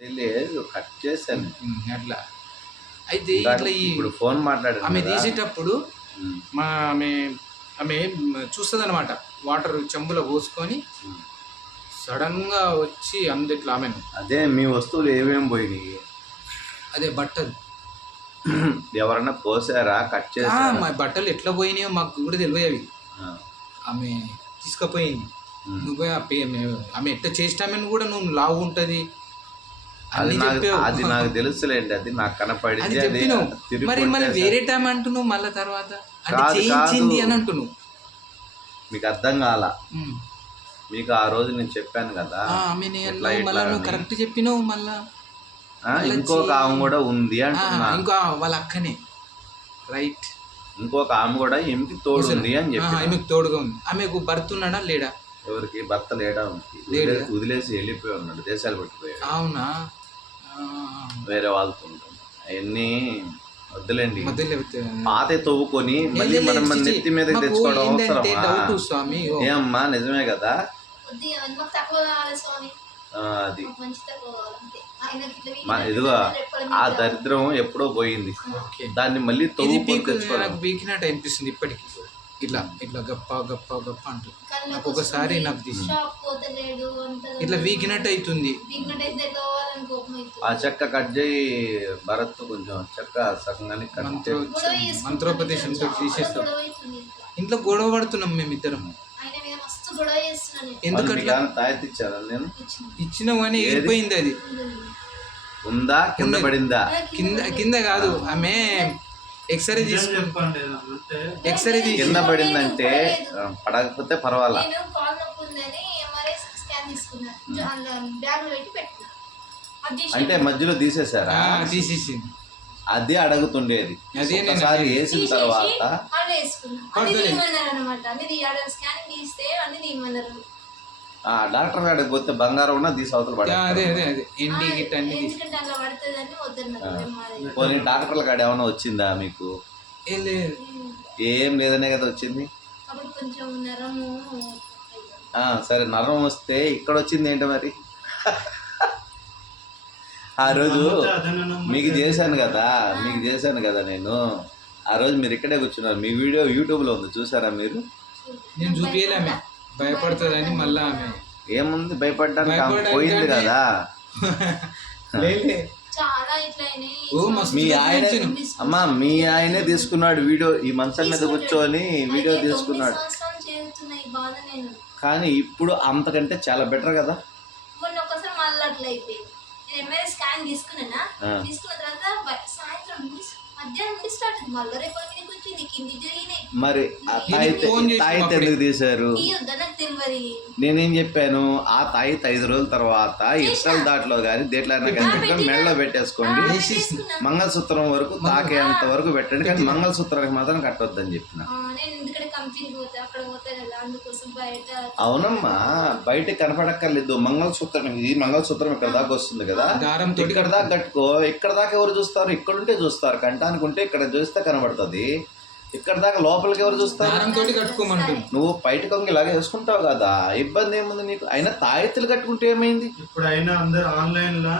లేదు కట్ చేశాను. అట్లా అయితే ఇట్లా ఇప్పుడు ఫోన్ మాట్లాడాను ఆమె కదా. తీసేటప్పుడు మా ఆమె చూస్తుంది అనమాట. వాటర్ చెంబులో పోసుకొని సడన్గా వచ్చి ఇట్లా ఆమెను అదే మీ వస్తువులు ఏమేమి పోయినాయి? అదే బట్టలు ఎవరన్నా పోసారా? కట్ చేసా? మా బట్టలు ఎట్లా పోయినాయో మాకు కూడా తెలియదు అవి. ఆమె తీసుకుపోయింది. నువ్వు ఆమె ఎట్లా చేసినామని కూడా నువ్వు లావు ఉంటుంది అది నాకు తెలుసులేండి. అది నాకు కనపడింది. అది చెప్పినావు. మరి మళ్ళీ వేరే టైం అంటున్నావు మళ్ళీ తర్వాత అంటే చేయించింది అని అంటున్నావు. మీకు అర్థం కాల. మీకు ఆ రోజు నేను చెప్పాను కదా నువ్వు కరెక్ట్ చెప్పినావు. మళ్ళా ఇంకొక ఆమె కూడా ఉంది అంటున్నా. ఇంకో వాళ్ళ అక్కనే రైట్. ఇంకొక ఆమె కూడా ఏమికి తోడు ఉంది అని చెప్పి. ఆమెకు తోడుగా ఉంది. ఆమెకు భర్త ఉన్నాడా లేడా? ఎవరికి భర్త లేడా? వదిలేసి వెళ్ళిపోయి ఉన్నాడు, దేశాలు పట్టిపోయాడు. అవునా? వేరే వాళ్ళతో ఉంటాం. అవన్నీ వద్దులేండి. పాత తవ్వుకొని మళ్ళీ మనం మన నెత్తి మీదకి తెచ్చుకోవడం అవసరం. ఏమమ్మా నిజమే కదా. అది ఇదిగో ఆ దరిద్రం ఎప్పుడో పోయింది. దాన్ని మళ్ళీ నాకు బీకినట్టు అనిపిస్తుంది ఇప్పటికి. ఇట్లా ఇట్లా గప్ప గప్ప గప్ప అంటుంది. నాకు ఒకసారి నాకు ఇట్లా వీకినట్టు అవుతుంది. ఆ చెక్క కట్ చేయి భరత్, కొంచెం చెక్క సగంగానే మంత్రోపదేశంతో తీసేస్తాం. ఇంట్లో గొడవ పడుతున్నాం మేమిద్దరం. ఎందుకంటే తాయెత్తిచ్చాను నేను. ఇచ్చినావు అని వెళ్ళిపోయింది. అది ఉందా కింద పడిందా? కింద కాదు, ఆమె ఎక్స్రే తీసుకుంటే ఎక్స్రే కింద పడిందంటే పడకపోతే పర్వాలా. అంటే మధ్యలో తీసేసారా? తీసేసింది. అది అడుగుతుండేది. ఒకసారి వేసిన తర్వాత డాక్టర్ గారికి పోతే బంగారం ఉన్నా తీసి అవతల పడాలి. పోనీ డాక్టర్ల కాడ ఏమన్నా వచ్చిందా మీకు? ఏం లేదనే కదా వచ్చింది. సరే, నరం వస్తే ఇక్కడ వచ్చింది ఏంటో మరి. ఆ రోజు మీకు చేశాను కదా నేను. ఆ రోజు మీరు ఇక్కడే కూర్చున్నారు. మీ వీడియో యూట్యూబ్లో ఉంది, చూసారా మీరు? నేను చూపించలేమే, భయపడుతుందని. మళ్ళా ఏముంది భయపడ్డానికి? పోయింది కదా. మీ ఆయన అమ్మా, మీ ఆయనే తీసుకున్నాడు వీడియో. ఈ మంచం మీద కూర్చొని వీడియో తీసుకున్నాడు. కానీ ఇప్పుడు అంతకంటే చాలా బెటర్ కదా. తీసుకున్న తర్వాత సాయంత్రం మరి తాయిత్ ఎందుకు తీశారు? నేనేం చెప్పాను? ఆ తాయిత్ 5 రోజుల తర్వాత ఇష్టం దాంట్లో కానీ దేంట్లో మెడలో పెట్టేసుకోండి. మంగళసూత్రం వరకు తాకేంత వరకు పెట్టండి, కానీ మంగళసూత్రానికి మాత్రం కట్టొద్దని చెప్పిన. అవునమ్మా, బయటకు కనపడక్కర్లేదు. మంగళసూత్రం, ఈ మంగళసూత్రం ఇక్కడ దాకా వస్తుంది కదా, ఇక్కడ దాకా కట్టుకో. ఇక్కడ దాకా ఎవరు చూస్తారు? ఇక్కడ ఉంటే చూస్తారు. కంటానికి ఉంటే ఇక్కడ చూస్తే కనబడుతుంది. ఇక్కడ దాకా లోపలికి ఎవరు చూస్తారు? నువ్వు బయట కొంగి ఇలాగే వేసుకుంటావు కదా, ఇబ్బంది ఏముంది నీకు? అయినా తాయెత్తులు కట్టుకుంటే ఏమైంది? ఇప్పుడు అయినా అందరు ఆన్లైన్ లా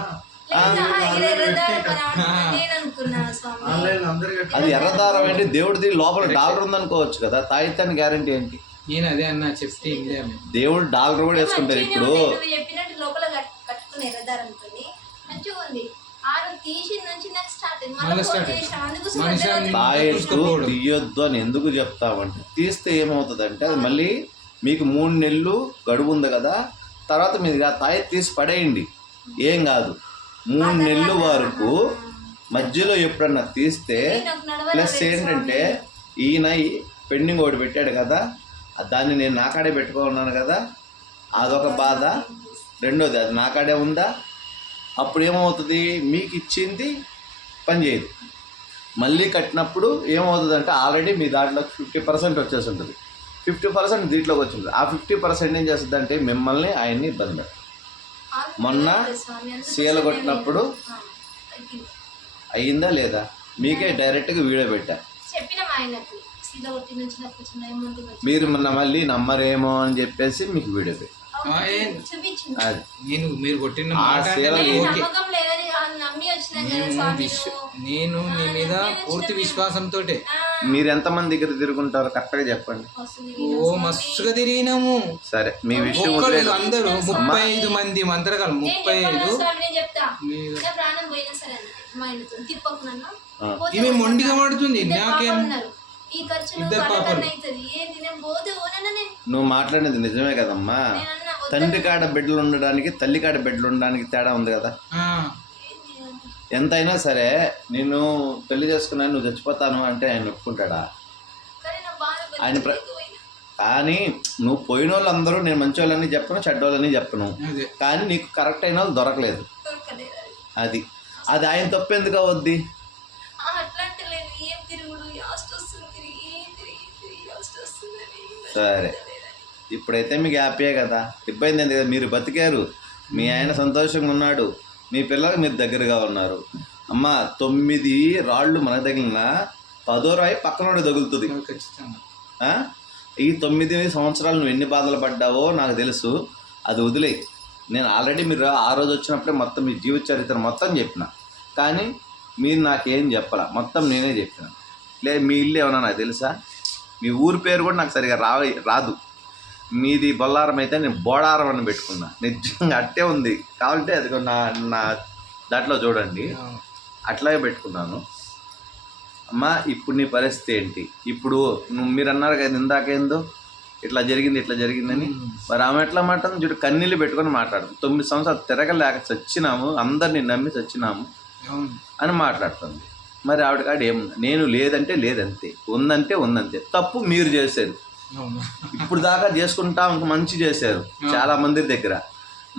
అది ఎర్రదారం ఏంటి? దేవుడిది లోపల డాలర్ ఉందనుకోవచ్చు కదా. తాయెత్తు అని గ్యారంటీ ఏంటి? నేను అదే అన్నా చెప్తే దేవుడు డాలర్ కూడా వేసుకుంటారు. ఇప్పుడు తాయెత్తు తీయొద్దు అని ఎందుకు చెప్తామంటే, తీస్తే ఏమవుతుందంటే అది మళ్ళీ మీకు 3 నెలలు గడువు ఉంది కదా, తర్వాత మీరు ఆ తాయెత్తు తీసి పడేయండి, ఏం కాదు. 3 నెలల వరకు మధ్యలో ఎప్పుడన్నా తీస్తే, ప్లస్ ఏంటంటే ఈయన పెండింగ్ ఒకటి పెట్టాడు కదా, దాన్ని నేను నాకాడే పెట్టుకున్నాను కదా, అదొక బాధ. రెండోది అది నాకాడే ఉందా, అప్పుడు ఏమవుతుంది? మీకు ఇచ్చింది పని చేయదు. మళ్ళీ కట్టినప్పుడు ఏమవుతుందంటే ఆల్రెడీ మీ దాంట్లో 50% వచ్చేసి ఉంటుంది. 50% దీంట్లోకి వచ్చింది. ఆ 50% ఏం చేస్తుంది అంటే మిమ్మల్ని ఆయన్ని ఇబ్బంది పెడతారు. మొన్న సీల కొట్టినప్పుడు అయ్యిందా లేదా? మీకే డైరెక్ట్గా వీడియో పెట్టా. మీరు మొన్న మళ్ళీ నమ్మరేమో అని చెప్పేసి మీకు వీడియో పెట్టా. చూపించింది. అది నేను మీరు కొట్టిన ఆ మాట అంటే శీలం నాకు నేను ఓకే. నమ్మకం లేదని కాదు, నమ్మి వచ్చినాను కదా నేను స్వామి నేను నీ మీద పూర్తి విశ్వాసంతో మీరు ఎంతమంది దగ్గర తిరుగుంటారో కరెక్ట్గా చెప్పండి. ఓ మస్తుగా తిరిగినాము. సరే మీ విషయం ఒక్కళ్ళు వదిలేయండి. అందరూ 35 మంది మంత్రగాలు, నేను 35. చెప్పాను స్వామి, నేను చెప్తా. మీరు- నా ప్రాణం పోయినా సరే మా ఇంట్లో తిప్పకు నన్ను. పోతే ఇవి పోతా. మొండిగా పడుతుంది. ఇద్దరు నాకేం పాపలు ఉన్నారు. ఈ ఖర్చులు ఇద్దరు పాపలు. వాళ్ళకన్నా అవుతుంది. ఏంటి నేను పోతే ఓనన్నా నేను నువ్వు మాట్లాడేది నిజమే కదమ్మా. నేనన్నా వద్దని తండ్రి కాడ బిడ్డలు ఉండడానికి తల్లి కాడ బిడ్డలు ఉండడానికి తేడా ఉంది కదా. ఆ, ఎంతైనా సరే నేను పెళ్లి చేసుకున్నాను నువ్వు చచ్చిపోతాను అంటే ఆయన ఒప్పుకుంటాడా? కానీ నా బాధ ఆయన బతికిపోయినా. కానీ నువ్వు పోయిన వాళ్ళందరూ నేను మంచి వాళ్ళని చెప్పను చెడ్డోళ్ళని చెప్పను, అదే కానీ నీకు కరెక్ట్ అయిన వాళ్ళు దొరకలేదు. దొరకలేదు అది. అది అది ఆయన తప్పు ఎందుకు అవద్ది? అట్లా అంటే లేదు. ఏం తిరుగుడు లాస్ట్ వస్తుంది, తిరిగి లాస్ట్ వస్తుందని. సరే ఇప్పుడైతే మీకు హ్యాపీయే కదా, ఇబ్బంది ఏంది కదా, మీరు బతికారు, మీ ఆయన సంతోషంగా ఉన్నాడు, మీ పిల్లలకు మీరు దగ్గరగా ఉన్నారు. అమ్మ 9 రాళ్ళు మనకు తగిలినా 10వ రాయి పక్కన తగులుతుంది. ఖచ్చితంగా. ఆ? ఈ 9 సంవత్సరాలు నువ్వు ఎన్ని బాధలు పడ్డావో నాకు తెలుసు. అది వదిలేయి. నేను ఆల్రెడీ మీరు ఆ రోజు వచ్చినప్పుడే మొత్తం మీ జీవిత చరిత్ర మొత్తం చెప్పిన, కానీ మీరు నాకేం చెప్పాల, మొత్తం నేనే చెప్పిన. లేదు మీ ఇల్లు ఏమన్నా నాకు తెలుసా? మీ ఊరి పేరు కూడా నాకు సరిగా రాదు. మీది బొల్లారం అయితే నేను బోడారం అని పెట్టుకున్నా. నిజంగా అట్టే ఉంది. కావాలంటే అది నా దాంట్లో చూడండి, అట్లాగే పెట్టుకున్నాను. అమ్మా ఇప్పుడు నీ పరిస్థితి ఏంటి? ఇప్పుడు మీరు అన్నారు కదా ఇందాకేందో ఇట్లా జరిగిందని, మరి ఆమె ఎట్లా మాట్లాడుతుంది చూడు, కన్నీళ్ళు పెట్టుకొని మాట్లాడు. 9 సంవత్సరాలు తిరగలేక చచ్చినాము, అందరినీ నమ్మి చచ్చినాము అని మాట్లాడుతుంది. మరి ఆవిడకాడ ఏముంది? నేను లేదంటే లేదంతే, ఉందంటే ఉందంతే. తప్పు మీరు చేశారు. ఇప్పుడు దాకా చేసుకుంటా ఇంక మంచి చేశారు చాలా మంది దగ్గర.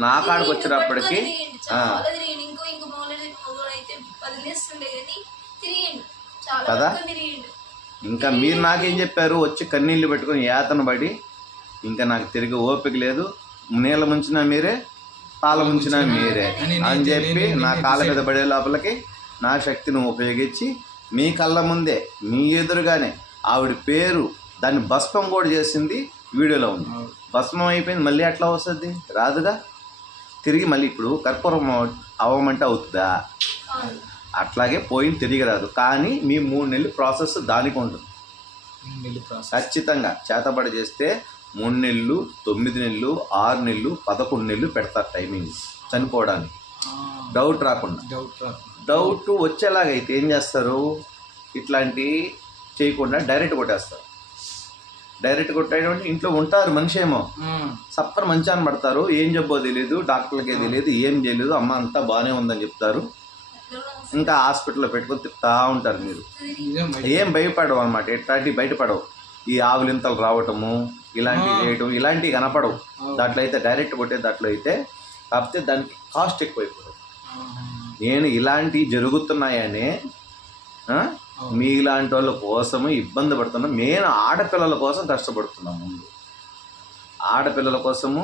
నా కాడికి వచ్చినప్పటికీ చాలా తిరిగిండు. ఇంకో మొగడు అయితే వదిలేస్తుండే కానీ తిరిగిండు, చాలా కదా? వరకు తిరిగిండు. ఇంకా మీరు నాకేం చెప్పారు? వచ్చి కన్నీళ్ళు పెట్టుకొని యాతన పడి ఇంకా నాకు తిరిగి ఓపిక లేదు, నీళ్ళ ముంచినా మీరే పాల ముంచినా మీరే అని చెప్పి నా కాళ్ళ మీద పడే లోపలికి నా శక్తిని ఉపయోగించి మీ కళ్ళ ముందే మీ ఎదురుగానే ఆవిడ పేరు దాన్ని భస్మం కూడా చేసింది. వీడియోలో ఉంది. భస్మం అయిపోయింది, మళ్ళీ ఎట్లా వస్తుంది? రాదుగా. తిరిగి మళ్ళీ ఇప్పుడు కర్పూరం అవ్వమంటే అవుతుందా? అట్లాగే పోయింది, తిరిగి రాదు. కానీ మీ 3 నెలలు ప్రాసెస్ దానికి ఉంటుంది. ఖచ్చితంగా చేతబడి చేస్తే 3 నెలలు, 9 నెలలు, 6 నెలలు, 11 నెలలు పెడతారు టైమింగ్ చనిపోవడానికి. డౌట్ రాకుండా. డౌట్ వచ్చేలాగైతే ఏం చేస్తారు? ఇట్లాంటి చేయకుండా డైరెక్ట్ కొట్టేస్తారు. డైరెక్ట్ కొట్టేటువంటి ఇంట్లో ఉంటారు మనిషి ఏమో సప్పర్ మంచి అని పడతారు. ఏం జబ్బో తెలియదు, డాక్టర్లకే తెలియదు, ఏం చేయలేదు, అమ్మ అంతా బాగానే ఉందని చెప్తారు. ఇంకా హాస్పిటల్లో పెట్టుకొని తిప్పుతూ ఉంటారు. మీరు ఏం భయపడవు అనమాట. ఎట్లాంటివి బయటపడవు. ఈ ఆవులింతలు రావటము, ఇలాంటివి చేయటం, ఇలాంటివి కనపడవు. దాంట్లో అయితే డైరెక్ట్ కొట్టే దాంట్లో అయితే, కాకపోతే దానికి కాస్ట్ ఎక్కువైపోతుంది. నేను ఇలాంటివి జరుగుతున్నాయనే మీలాంటి వాళ్ళ కోసము ఇబ్బంది పడుతున్నాం. నేను ఆడపిల్లల కోసం కష్టపడుతున్నాం. ముందు ఆడపిల్లల కోసము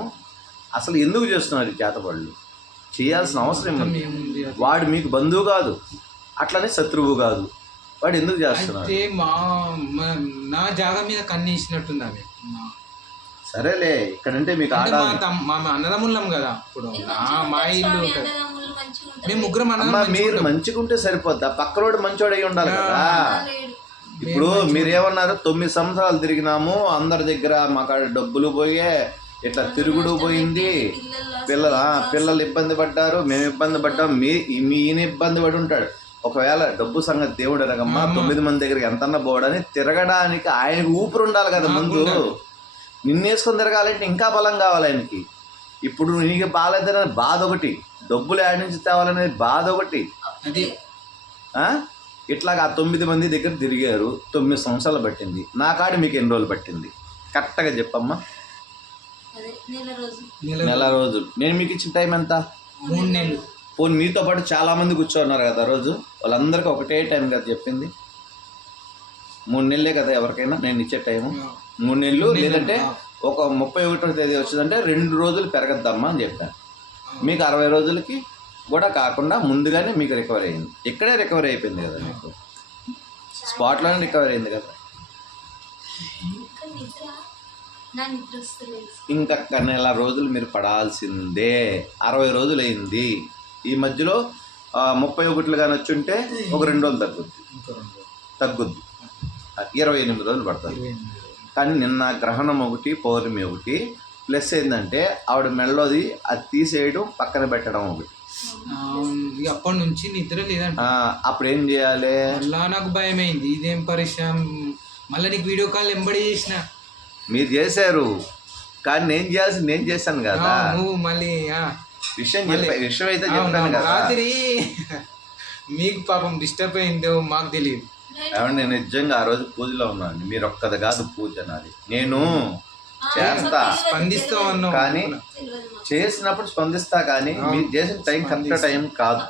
అసలు ఎందుకు చేస్తున్నారు ఈ చేతబడులు? చేయాల్సిన అవసరం ఏముంది? వాడు మీకు బంధువు కాదు, అట్లనే శత్రువు కాదు. వాడు ఎందుకు చేస్తున్నారు? నా జాగా మీద కన్నేసినట్టుంది ఆమె. సరేలే, ఇక్కడంటే మీకు మా అన్నదమ్ముళ్ళం కదా. ఇప్పుడు మా ఇల్లు మేము ముగ్గురం మీరు మంచిగుంటే సరిపోద్దా? పక్కనోడు మంచోడు అయి ఉండాలి కదా. ఇప్పుడు మీరేమన్నారు? 9 సంవత్సరాలు తిరిగినాము, అందరి దగ్గర మాకు డబ్బులు పోయే, ఇట్లా తిరుగుడు పోయింది, పిల్లలు ఇబ్బంది పడ్డారు, మేము ఇబ్బంది పడ్డాం, ఈయన ఇబ్బంది పడి ఉంటాడు. ఒకవేళ డబ్బు సంగతి దేవుడు అనగమ్మా, 9 మంది దగ్గరికి ఎంతన్నా పోవడానికి తిరగడానికి ఆయనకు ఊపిరి ఉండాలి కదా. ముందు నిన్నేసుకొని తిరగాలంటే ఇంకా బలం కావాలి ఆయనకి. ఇప్పుడు నీకు బాగాలేదనే బాధ ఒకటి, డబ్బులు యాడ్ నుంచి తేవాలనేది బాధ ఒకటి. ఇట్లాగా ఆ 9 మంది దగ్గర తిరిగారు. 9 సంవత్సరాలు పట్టింది. నా కాడి మీకు ఎన్ని రోజులు పట్టింది? కరెక్ట్గా చెప్పమ్మా. నెల రోజులు. నేను మీకు ఇచ్చిన టైం ఎంత? 3 నెలలు. పోనీ మీతో పాటు చాలామంది కూర్చోన్నారు కదా రోజు, వాళ్ళందరికీ ఒకటే టైం కదా చెప్పింది. 3 నెలలే కదా ఎవరికైనా నేను ఇచ్చే టైము. 3 నెలలు, లేదంటే ఒక 31వ తేదీ వచ్చిందంటే 2 రోజులు పెరగద్దమ్మా అని చెప్పాను. మీకు 60 రోజులకి కూడా కాకుండా ముందుగానే మీకు రికవరీ అయింది. ఇక్కడే రికవరీ అయిపోయింది కదా, మీకు స్పాట్లోనే రికవరీ అయింది కదా. నా నిద్ర వస్తలేదు. ఇంకొక నెల రోజులు మీరు పడాల్సిందే. 60 రోజులు అయింది. ఈ మధ్యలో 31 కానీ వచ్చుంటే ఒక 2 రోజులు తగ్గుద్ది. ఇంకో 2 తగ్గుద్ది 28 రోజులు పడుతుంది. 28 కానీ నిన్న గ్రహణం ఒకటి, పౌర్ణమి ఒకటి, ప్లస్ ఏంటంటే ఆవిడ మెళ్ళోది అది తీసేయడం, పక్కన పెట్టడం ఒకటి. ఇక అప్పటి నుంచి నిద్ర లేదంట. అప్పుడు ఏం చేయాలి? మళ్ళా నాకు భయమైంది, ఇదేం పరిశ్రమ. మళ్ళీ నీకు వీడియో కాల్ ఎంబడి చేసిన. మీరు చేశారు కానీ నేను చేయాల్సింది నేను చేశాను కదా. నువ్వు మళ్ళీ విషయం అయితే చెప్పాను కదా. రాత్రి మీకు పాపం డిస్టర్బ్ అయిందో మాకు తెలియదు. ఏమంటే నేను నిజంగా ఆ రోజు పూజలో ఉన్నాను. మీరు ఒక్కది కాదు పూజ నాది. నేను చేస్తా, స్పందిస్తూ ఉన్నాం కానీ చేసినప్పుడు స్పందిస్తా, కానీ మీరు చేసిన టైం కరెక్ట్ టైం కాదు.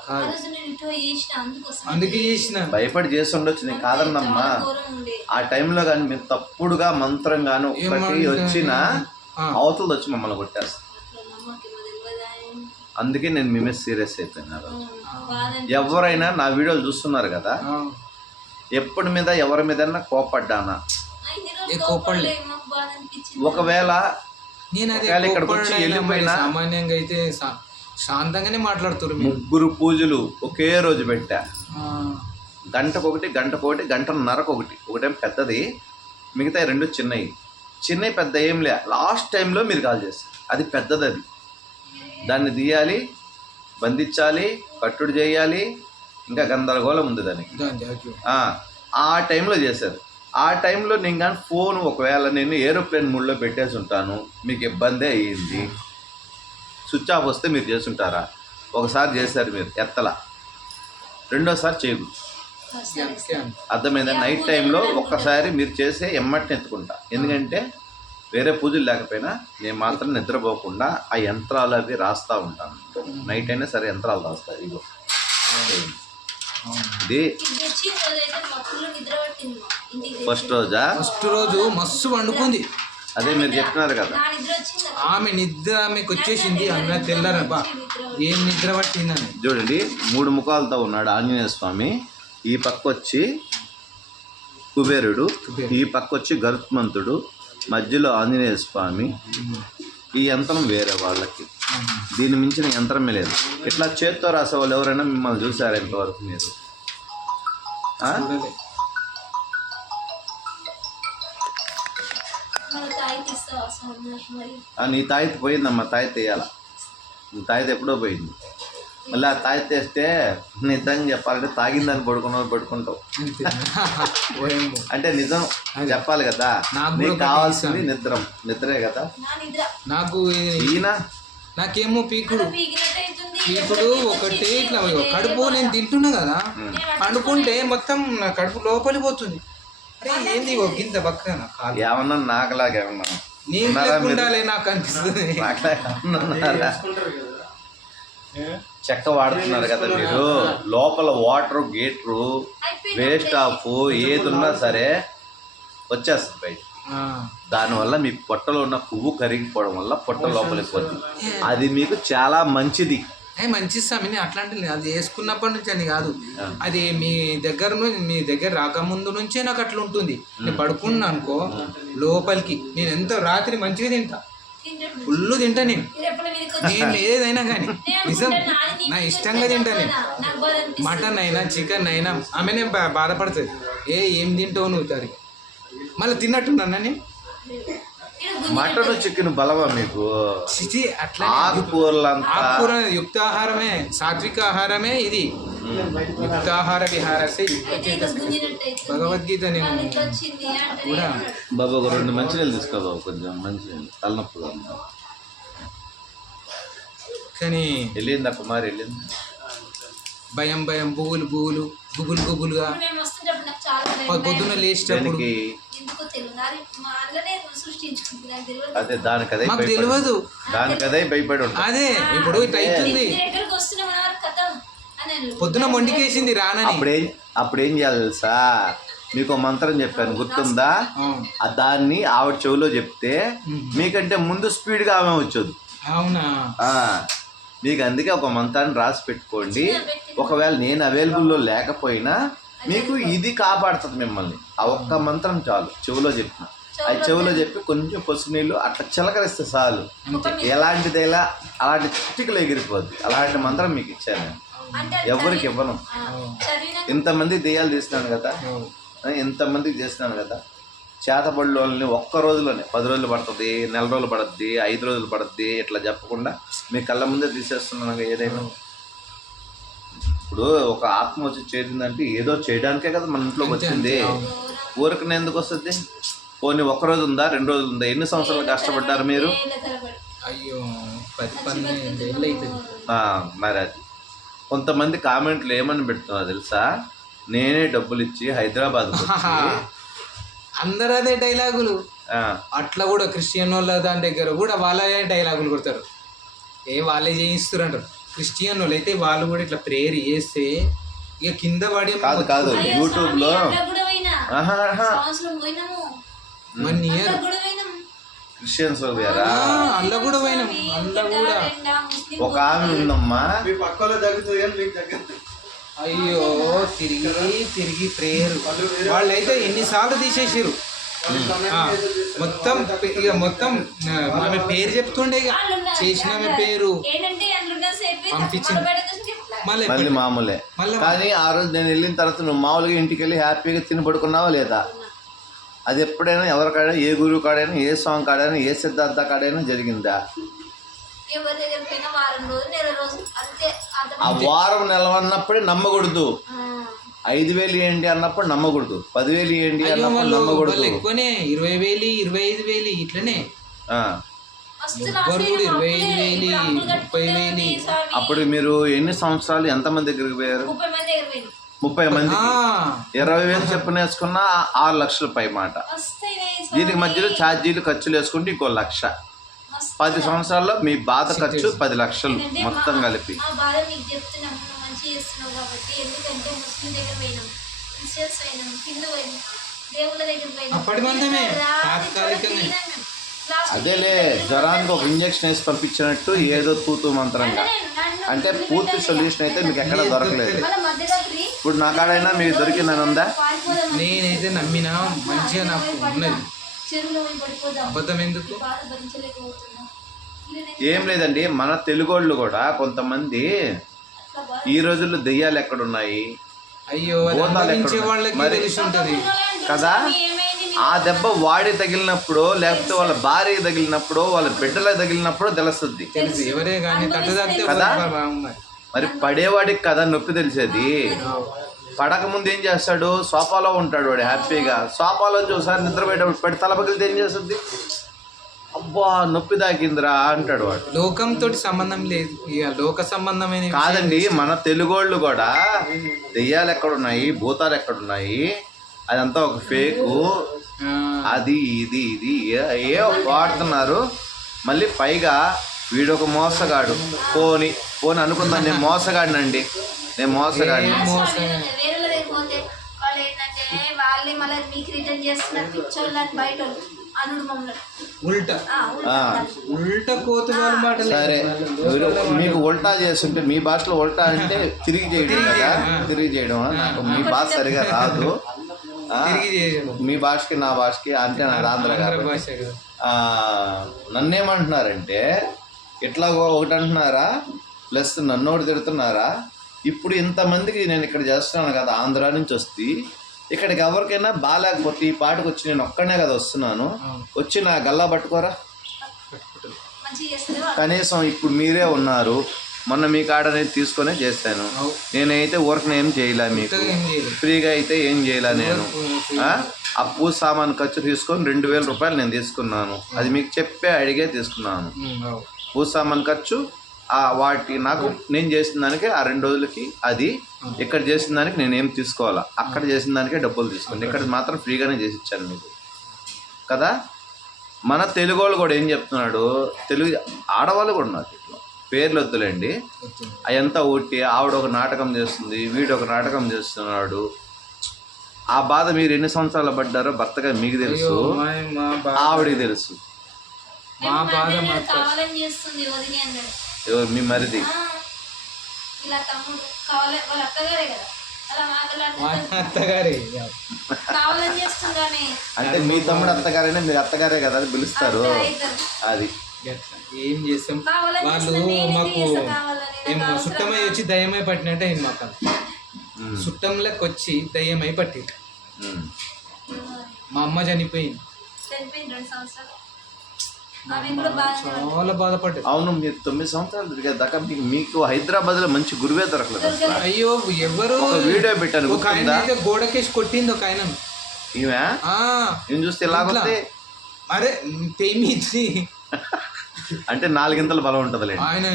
అందుకే చేసిన. భయపడి చేసి ఉండొచ్చు, నేను కాదన్నమ్మా. ఆ టైంలో కానీ మీరు తప్పుడుగా మంత్రం గాను ఒకటి వచ్చినా అవతలది వచ్చి మమ్మల్ని కొట్టేస్తా. అందుకే నేను మీ మీద సీరియస్ అయిపోయినారు. ఎవరైనా నా వీడియోలు చూస్తున్నారు కదా, ఎప్పటి మీద ఎవరి మీద కోపడ్డానా? ఒకవేళ ఇక్కడికి వచ్చి వెళ్ళిపోయినా సామాన్యంగా అయితే శాంతంగానే మాట్లాడుతారు. 3 పూజలు ఒకే రోజు పెట్టా. గంటకొకటి, గంటన్నరకు ఒకటి. ఒకటేం పెద్దది, మిగతా 2 చిన్నవి. పెద్ద ఏం లే. లాస్ట్ టైంలో మీరు కాల్ చేస్తారు, అది పెద్దది. అది దాన్ని తీయాలి, బంధించాలి, కట్టుడు చేయాలి, ఇంకా గందరగోళం ఉంది దానికి. ఆ టైంలో చేశారు. ఆ టైంలో నేను కానీ ఫోన్ ఒకవేళ నేను ఏరోప్లేన్ మోడ్లో పెట్టేసి ఉంటాను, మీకు ఇబ్బందే అయ్యింది. స్విచ్ ఆఫ్ వస్తే మీరు చేసుంటారా? ఒకసారి చేశారు మీరు, ఎత్తలా. రెండోసారి చేయకూడదు. అర్థమైందా? నైట్ టైంలో ఒక్కసారి మీరు చేసే ఎమ్మటిని ఎత్తుకుంటా. ఎందుకంటే వేరే పూజలు లేకపోయినా నేను మాత్రం నిద్రపోకుండా ఆ యంత్రాలు అవి రాస్తూ ఉంటాను. నైట్ అయినా సరే యంత్రాలు రాస్తాను. ఇగో ఇది ఫస్ట్ రోజు మస్తు వండుకుంది. అదే మీరు చెప్తున్నారు కదా, ఆమె నిద్ర ఆమెకు వచ్చేసింది. అన్న తెల్లరబ్బా ఏం నిద్ర పట్టిందని. చూడండి, 3 ముఖాలతో ఉన్నాడు ఆంజనేయ స్వామి. ఈ పక్క వచ్చి కుబేరుడు, ఈ పక్క వచ్చి గరుత్మంతుడు, మధ్యలో ఆంజనేయ స్వామి. ఈ యంత్రం వేరే వాళ్ళకి, దీని మించిన యంత్రమే లేదు. ఇట్లా చేత్తో రాసే వాళ్ళు ఎవరైనా మిమ్మల్ని చూసారా ఇంతవరకు మీరు? నీ తాయితీ పోయిందమ్మా, తాయితీ వేయాల. నీ తాయితీ ఎప్పుడో పోయింది. మళ్ళీ ఆ తాయితీ వేస్తే నిజంగా చెప్పాలంటే తాగిందని పడుకుంటావు. అంటే నిజం చెప్పాలి కదా, నీకు కావాల్సింది నిద్రే కదా. నాకు ఈయన నాకేమో పీకుడు ఒకటి ఇట్లా కడుపు నేను తింటున్నా కదా, పండుకుంటే మొత్తం నా కడుపు లోపలి పోతుంది. అరే ఏంది గింత పక్కన ఏమన్నా నాకులాగా ఏమన్నా నేను ఉండాలి నాకు అనిపిస్తుంది. చెక్క వాడుతున్నారు కదా మీరు. లోపల వాటర్ గేటరు వేస్ట్ ఆఫ్ ఏది ఉన్నా సరే వచ్చేస్తుంది బయట. దానివల్ల మీ పొట్టలో ఉన్న కొవ్వు కరిగిపోవడం వల్ల పొట్ట లోపలికి పోతుంది. అది మీకు చాలా మంచిది. మంచి స్వామి అట్లాంటి అది వేసుకున్నప్పటి నుంచి అని కాదు, అది మీ దగ్గర రాకముందు నుంచే నాకు అట్లా ఉంటుంది. నేను పడుకున్నా అనుకో లోపలికి, నేను ఎంత రాత్రి మంచిగా తింటా, ఫుల్ తింటా. నేను ఏదైనా కానీ నిజం నా ఇష్టంగా తింటా. నేను మటన్ అయినా చికెన్ అయినా ఆమెనే బాధపడుతుంది, ఏం తింటావు నువ్వు సరిగా. మళ్ళీ తిన్నట్టున్నా నేను. మటన్ చికెన్ బలవా మీకు? అట్లా ఆకుకూర యుక్త ఆహారమే, సాత్విక ఆహారమే ఇది. యుక్తాహార విహారసే భగవద్గీత. నేను కూడా బాబు ఒక 2 మంచినీళ్ళు తీసుకో బాబు, కొంచెం మంచినీళ్ళు, తలనొప్పుగా ఉన్నా. కానీ వెళ్ళిందా కుమారి? వెళ్ళింది. భయం గుబులుగా పొద్దున్న లేచేటప్పుడు అదే దానికదే మాకు తెలియదు, దానికదే భయపడి ఉంటా. అదే ఇప్పుడు ఇట్లా అవుతుంది. పొద్దున మొండికేసింది రానని. అప్పుడేం చేయాలి తెలుసా? మీకు మంత్రం చెప్పాను గుర్తుందా? దాన్ని ఆవిడ చెవిలో చెప్తే మీకంటే ముందు స్పీడ్గా ఆమె వచ్చేది. అవునా? మీకు అందుకే ఒక మంత్రాన్ని రాసి పెట్టుకోండి. ఒకవేళ నేను అవైలబుల్లో లేకపోయినా మీకు ఇది కాపాడుతుంది మిమ్మల్ని. ఆ ఒక్క మంత్రం చాలు, చెవిలో చెప్పిన. అది చెవిలో చెప్పి కొంచెం పసుపు నీళ్ళు అట్లా చిలకరిస్తే చాలు. ముఖం మీద ఎలాంటిదైనా అలాంటి చిటికలు ఎగిరిపోద్ది. అలాంటి మంత్రం మీకు ఇచ్చాను నేను. అంటే ఎవరికి ఇవ్వను. చదివిన ఇంతమంది దెయ్యాలు తీస్తున్నాను కదా, ఇంతమందికి చేస్తున్నాను కదా. చేతబడి వాళ్ళని ఒక్క రోజులోనే 10 రోజులు పడుతుంది, నెల రోజులు పడుద్ది, 5 రోజులు పడుద్ది, ఇట్లా చెప్పకుండా మీ కళ్ళ ముందే తీసేస్తున్నాను ఏదైనా. ఇప్పుడు ఒక ఆత్మ వచ్చి చేరిందంటే ఏదో చేయడానికే కదా మన ఇంట్లోకి వచ్చింది. ఊరికనే ఎందుకు వస్తుంది? పోనీ 1 రోజు ఉందా, 2 రోజులు ఉందా? ఎన్ని సంవత్సరాలు కష్టపడ్డారు మీరు? ఏళ్ళ తరబడి. అయ్యో 10-12 ఏళ్ళు అవుతుంది. మరి అది కొంతమంది కామెంట్లు ఏమని పెడుతున్నారు తెలుసా? నేనే డబ్బులు ఇచ్చి హైదరాబాద్ అందరూ అదే డైలాగులు. అట్లా కూడా క్రిస్టియన్ వాళ్ళ దాని దగ్గర కూడా వాళ్ళే డైలాగులు కొడతారు. వాళ్ళే చేయిస్తారు అంటారు. క్రిస్టియన్ వాళ్ళు అయితే వాళ్ళు కూడా ఇట్లా ప్రేయర్ చేస్తే ఇక కింద పడి కాదు అయ్యో యూట్యూబ్ స్వామి, లో అట్లా కూడా పోయినా. సంవత్సరం పోయినాము. 1 year అట్లా కూడా పోయినాం. క్రిస్టియన్స్ పోయారా? అల్ల కూడా పోయినాం. అల్ల కూడా ఒక ఆమె ఉందమ్మా, మీ పక్కలో తగ్గుతుంది కానీ మీకు తగ్గదు. అయ్యో తిరిగి ప్రేయర్. వాళ్ళైతే ఎన్నిసార్లు తీసేసారు. మొత్తం ఆమె పేరు చెప్తుండే ఇక చేసిన ఆమె పేరు ఏంటంటే అందులో సేపు పంపించింది. మళ్ళీ మామూలే. కానీ ఆ రోజు నేను వెళ్ళిన తర్వాత నువ్వు మామూలుగా ఇంటికి వెళ్ళి హ్యాపీగా తిని పడుకున్నావా లేదా? అది ఎప్పుడైనా ఎవరికాడైనా, ఏ గురువు కాడైనా, ఏ స్వామి కాడైనా, ఏ సిద్ధార్థ కాడైనా జరిగిందా? ఎవరి దగ్గర పోయినా వారం రోజులు, నెల రోజులు అంతే. ఆ వారం నిలవన్నప్పుడే నమ్మకూడదు. 5,000 ఏంటి అన్నప్పుడు నమ్మకూడదు. 10,000 ఏంటి అన్నప్పుడు నమ్మకూడదు. ఎక్కువనే 20,000 25,000 ఇట్లనే. ఎవ్వరు కూడా 25,000 30,000. అప్పుడు మీరు ఎన్ని సంవత్సరాలు ఎంతమంది దగ్గరికి పోయారు? 30 మంది దగ్గర పోయింది. 30 మంది 20,000 చెప్పున వేసుకున్న 6 లక్షల పై మాట. దీనికి మధ్యలో ఛార్జీలు ఖర్చులు వేసుకుంటే ఇంకో 1,00,000. 10 సంవత్సరాల్లో మీ బాధ ఖర్చు 10 లక్షలు మొత్తం కలిపి. ఆ బాధ మీకు చెప్తున్నాము, నువ్వు మంచి చేస్తున్నావు కాబట్టి. ఎందుకంటే ముస్లిం దగ్గర పోయినాం, క్రిస్టియన్స్ పోయినాం, హిందూ పోయినాం, దేవుళ్ళ దగ్గర పోయినాం. అప్పటి మందమే తాత్కాలికంగా. అదేలే, జ్వరానికి ఒక ఇంజక్షన్ వేసి పంపించినట్టు ఏదో తూతూ మంత్రంగా. అంటే పూర్తి సొల్యూషన్ అయితే మీకు ఎక్కడ దొరకలేదు. ఇప్పుడు నా కాడైనా మీకు దొరికిందని ఉందా? నేనైతే నమ్మినా మంచిగా నాకు ఉన్నది. అబద్ధం ఎందుకు? ఏం లేదండి, మన తెలుగోళ్ళు కూడా కొంతమంది ఈ రోజుల్లో దెయ్యాలు ఎక్కడున్నాయి, అయ్యో భూతాలు అనుభవించే ఎక్కడ వాళ్ళకి మరి తెలిసి ఉంటది కదా. ఆ దెబ్బ వాడి తగిలినప్పుడు, లేకపోతే వాళ్ళ భార్య తగిలినప్పుడు, వాళ్ళ బిడ్డలకు తగిలినప్పుడు తెలుస్తుంది తెలుసు. ఎవరే కానీ తట్టుదాకితే కదా. బాగున్నాయి. మరి పడేవాడికి కదా నొప్పి తెలిసేది. పడక ముందు ఏం చేస్తాడు? సోఫాలో ఉంటాడు వాడు హ్యాపీగా. సోఫాలో ఒకసారి నిద్రపోయేటప్పుడు పెట్టి తల పగిలితే ఏం చేస్తుంది? అబ్బా నొప్పి తాకిందిరా అంటాడు వాడు. లోకంతో సంబంధం లేదు, ఇక లోక సంబంధమైన కాదండి, మన తెలుగోళ్ళు కూడా దెయ్యాలు ఎక్కడున్నాయి, భూతాలు ఎక్కడున్నాయి, అదంతా ఒక ఫేకు, అది ఇది ఏ వాడుతున్నారు. మళ్ళీ పైగా వీడొక మోసగాడు. పోని అనుకుందాం, నేను మోసగాడినండి, నేను మోసగాడిని. వేరే దగ్గర పోతే వాళ్ళు ఏంటంటే వాళ్ళే మళ్ళీ మీకు రిటర్న్ చేస్తున్నారు. పిచ్చోళ్ళని బయట అనుడు మమ్మల్ని ఉల్టా కోతుగాలు మాట. సరే, మీకు ఉల్టా చేస్తుంటే, మీ భాషలో ఉల్టా అంటే తిరిగి చేయడం కదా, తిరిగి చేయడం. నాకు మీ భాష సరిగా రాదు. మీ భాషకి నా భాషకి అంటే నాకు ఆంధ్ర కాబట్టి నన్నేమంటున్నారంటే ఇట్లా ఒకటి అంటున్నారా, ప్లస్ నన్ను ఒకటి తిడుతున్నారా. ఇప్పుడు ఇంతమందికి నేను ఇక్కడ చేస్తున్నాను కదా, ఆంధ్ర నుంచి వస్తే ఇక్కడికి ఎవరికైనా బాగాలేకపోతే ఈ పాటకు వచ్చి నేను ఒక్కడనే కదా వస్తున్నాను, వచ్చి నా గల్లా పట్టుకోరా. కనీసం ఇప్పుడు మీరే ఉన్నారు, మొన్న మీ కాడ నేను తీసుకొనే చేశాను. నేనైతే ఊరికి ఏం చేయలే, మీకు ఫ్రీగా అయితే ఏం చేయలే. నేను ఆ పూజ సామాన్ ఖర్చు తీసుకొని 2,000 రూపాయలు నేను తీసుకున్నాను. అది మీకు చెప్పే అడిగే తీసుకున్నాను. పూజ సామాన్ ఖర్చు వాటి నాకు నేను చేసిన దానికి ఆ 2 రోజులకి, అది ఇక్కడ చేసిన దానికి నేనేం తీసుకోవాలా, అక్కడ చేసిన దానికే డబ్బులు తీసుకుంది. ఇక్కడ మాత్రం ఫ్రీగానే చేసి ఇచ్చాను మీకు కదా. మన తెలుగు వాళ్ళు కూడా ఏం చెప్తున్నాడు, తెలుగు ఆడవాళ్ళు కూడా ఉన్నారు, పేర్లు వద్దులేండి, అదంతా ఒకటి. ఆవిడ ఒక నాటకం చేస్తుంది, వీడు ఒక నాటకం చేస్తున్నాడు. ఆ బాధ మీరు ఎన్ని సంవత్సరాలు పడ్డారో భర్తగా మీకు తెలుసు, ఆవిడికి తెలుసు. ఎవరు మీ మరిది? ఇలా తమ్ముడు కావాలి, వాళ్ళ అక్కగారే కదా. అలా మా మాట్లాడుతుంటే అత్తగారి కావాలని చేస్తుందని అంటే మీ తమ్ముడు అత్తగారైనా మీరు అత్తగారే కదా అని పిలుస్తారు అది. ఏం చేస్తాం కావాలని వాళ్ళు చేస్తున్నా, నేను మాకు చేస్తా కావాలని, నాకు ఏమో అవసరం సుట్టమై వచ్చి దయ్యమై పట్టినట్టే అయింది మాకు. సుట్టంలోకి వచ్చి దయ్యమై పట్టి ఉమ్. మా అమ్మ చనిపోయింది. చనిపోయింది 2 సంవత్సరాలు. ఆమె కూడా బాగా చాలా బాధపడ్డది. అవును, మీరు 9 సంవత్సరాలు తిరిగే దాకా మీకు హైదరాబాద్ లో మంచి గురువే దొరకలేదు అసలు. అయ్యో ఎవరు ఒక వీడియో పెట్టాను, ఒక ఆయన గుర్తుందా? అయితే గోడకేసి కొట్టింది ఒక ఆయన. ఈమె ఆ, నేను చూస్తే ఎలాగొస్తే అరే తెమిచ్చి అంటే 4 గింతల బలం ఉంటదిలే. ఆయన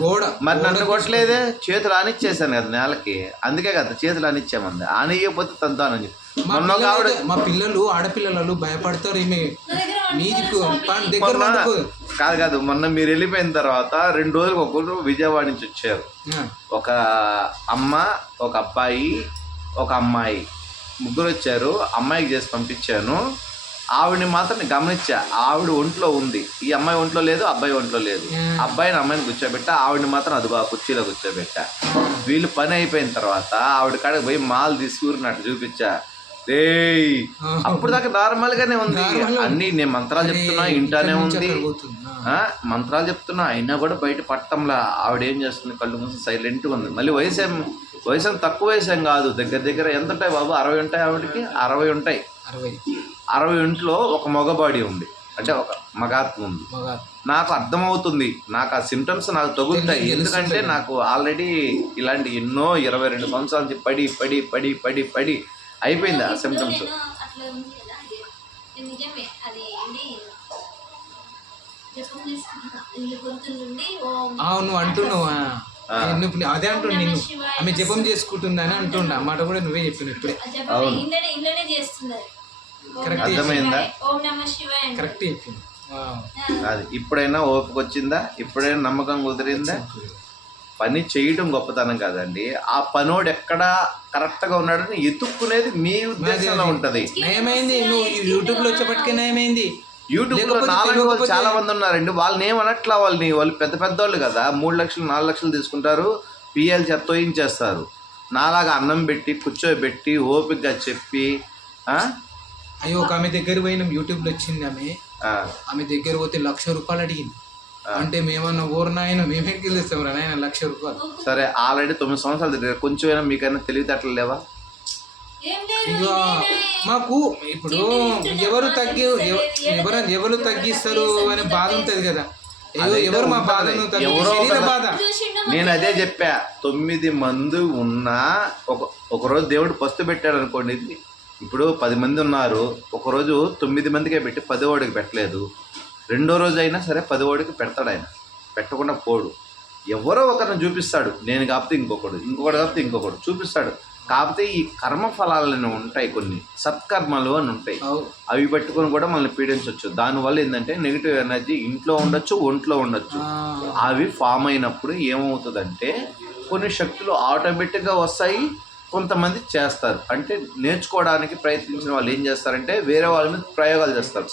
గోడ మరి నన్ను కొట్టలేదే, చేతులు ఆనిచ్చేసాను కదా నేలకి, అందుకే కదా చేతులు ఆనిచ్చామంది. ఆనియకపోతే తంతానని చెప్పి మొన్న ఒక ఆవిడ మా పిల్లలు ఆడపిల్లలు భయపడతారు. ఈమె నా దగ్గర నీకు దగ్గర మొన్న పడుకో. కాదు మొన్న మీరు వెళ్ళిపోయిన తర్వాత 2 రోజులకు ఒకరు విజయవాడ నుంచి వచ్చారు. ఒక అమ్మ, ఒక అబ్బాయి, ఒక అమ్మాయి, ముగ్గురు వచ్చారు. అమ్మాయికి చేసి పంపించాను. ఆవిడని మాత్రం నేను గమనించా, ఆవిడ ఒంట్లో ఉంది, ఈ అమ్మాయి ఒంట్లో లేదు, అబ్బాయి ఒంట్లో లేదు. అబ్బాయిని అమ్మాయిని కూర్చోబెట్టా, ఆవిడని మాత్రం అది బాగా కుర్చీలో కూర్చోబెట్టా. వీళ్ళు పని అయిపోయిన తర్వాత ఆవిడ కాడికి పోయి మాల్ తీసుకున్నట్టు చూపించా. రేయ్ అప్పుడు దాకా నార్మల్ గానే ఉంది అన్ని. నేను మంత్రాలు చెప్తున్నా ఇంటానే ఉంది, మంత్రాలు చెప్తున్నా అయినా కూడా బయట పట్టంలా. ఆవిడ ఏం చేస్తుంది, కళ్ళు మూసి సైలెంట్గా ఉంది. మళ్ళీ వయసు తక్కువ వయసు కాదు, దగ్గర దగ్గర ఎంత ఉంటాయి బాబు, 60 ఉంటాయి ఆవిడకి, 60 ఉంటాయి. 60 ఇంట్లో ఒక మగబాడీ ఉంది, అంటే ఒక మగాత్మ ఉంది. నాకు అర్థమవుతుంది, నాకు ఆ సిమ్టమ్స్ నాకు తగులుతాయి. ఎందుకంటే నాకు ఆల్రెడీ ఇలాంటి ఎన్నో 22 సంవత్సరాల నుంచి పడి పడి పడి పడి పడి అయిపోయింది ఆ సిమ్టమ్స్. అట్లా ఉంది కదా, అది నిజమే. అది ఏంటి జపం చేసుకుంటున్నా ఇల్లు గొంతుల నుండి నువ్వు అంటున్నావు అదే అంటుండు నిన్ను. ఆమె జపం చేసుకుంటుందని అంటుండ అన్నమాట కూడా నువ్వే చెప్పిన ఇప్పుడే. జపం ఇంట్లోనే చేస్తున్నది. కరెక్ట్ అర్థమైందా? ఓం నమః శివాయ. కరెక్ట్ చెప్పింది. అది ఇప్పుడైనా ఓపిక వచ్చిందా, ఇప్పుడైనా నమ్మకం కుదిరిందా? పని చేయడం గొప్పతనం కాదండి, ఆ పనోడు ఎక్కడ కరెక్ట్ గా ఉన్నాడని ఎత్తుక్కునేది మీ ఉద్దేశంలో ఉంటది. నయమైంది నువ్వు యూట్యూబ్ లో వచ్చేపటికే నయమైంది. యూట్యూబ్ లో నాలాంటి వాళ్ళు చాలా మంది ఉన్నారండి. వాళ్ళని ఏమనట్లా, వాళ్ళు పెద్ద పెద్దోళ్ళు కదా, 3 లక్షలు 4 లక్షలు తీసుకుంటారు, పిఎల్ చెత్తోయించేస్తారు. నాలాగా అన్నం పెట్టి కూర్చోబెట్టి ఓపికగా చెప్పి అయ్యో ఒక ఆమె దగ్గర పోయినాం, యూట్యూబ్ లో వచ్చింది ఆమె దగ్గర పోతే 1,00,000 రూపాయలు అడిగింది. అంటే మేమన్నా ఊరినాయన మేమే గెలుస్తాం రా నాయన 1,00,000 రూపాయలు. సరే ఆల్రెడీ 9 సంవత్సరాలు తిరిగారు, కొంచెమైనా మీకైనా తెలివితేటలు లేవా? ఇక మాకు ఇప్పుడు ఎవరు తగ్గిస్తారు అనే బాధ ఉంటది కదా. ఎవరు మా బాధను బాధ. నేను అదే చెప్పా, 9 మంది ఉన్నా ఒకరోజు దేవుడు పస్తు పెట్టాడు అనుకోండి. ఇప్పుడు 10 మంది ఉన్నారు, ఒకరోజు 9 మందికే పెట్టి 10 వాడికి పెట్టలేదు. 2వ రోజు అయినా సరే 10 వాడికి పెడతాడు. ఆయన పెట్టకుండా పోడు. ఎవరో ఒకరిని చూపిస్తాడు, నేను కాకపోతే ఇంకొకడు కాకపోతే ఇంకొకడు చూపిస్తాడు. కాకపోతే ఈ కర్మ ఫలాలని ఉంటాయి, కొన్ని సత్కర్మలు అని ఉంటాయి, అవి పెట్టుకొని కూడా మనల్ని పీడించవచ్చు. దానివల్ల ఏంటంటే నెగిటివ్ ఎనర్జీ ఇంట్లో ఉండొచ్చు, ఒంట్లో ఉండొచ్చు. అవి ఫామ్ అయినప్పుడు ఏమవుతుందంటే కొన్ని శక్తులు ఆటోమేటిక్గా వస్తాయి. కొంతమంది చేస్తారు, అంటే నేర్చుకోవడానికి ప్రయత్నించిన వాళ్ళు ఏం చేస్తారంటే వేరే వాళ్ళ మీద ప్రయోగాలు చేస్తారు.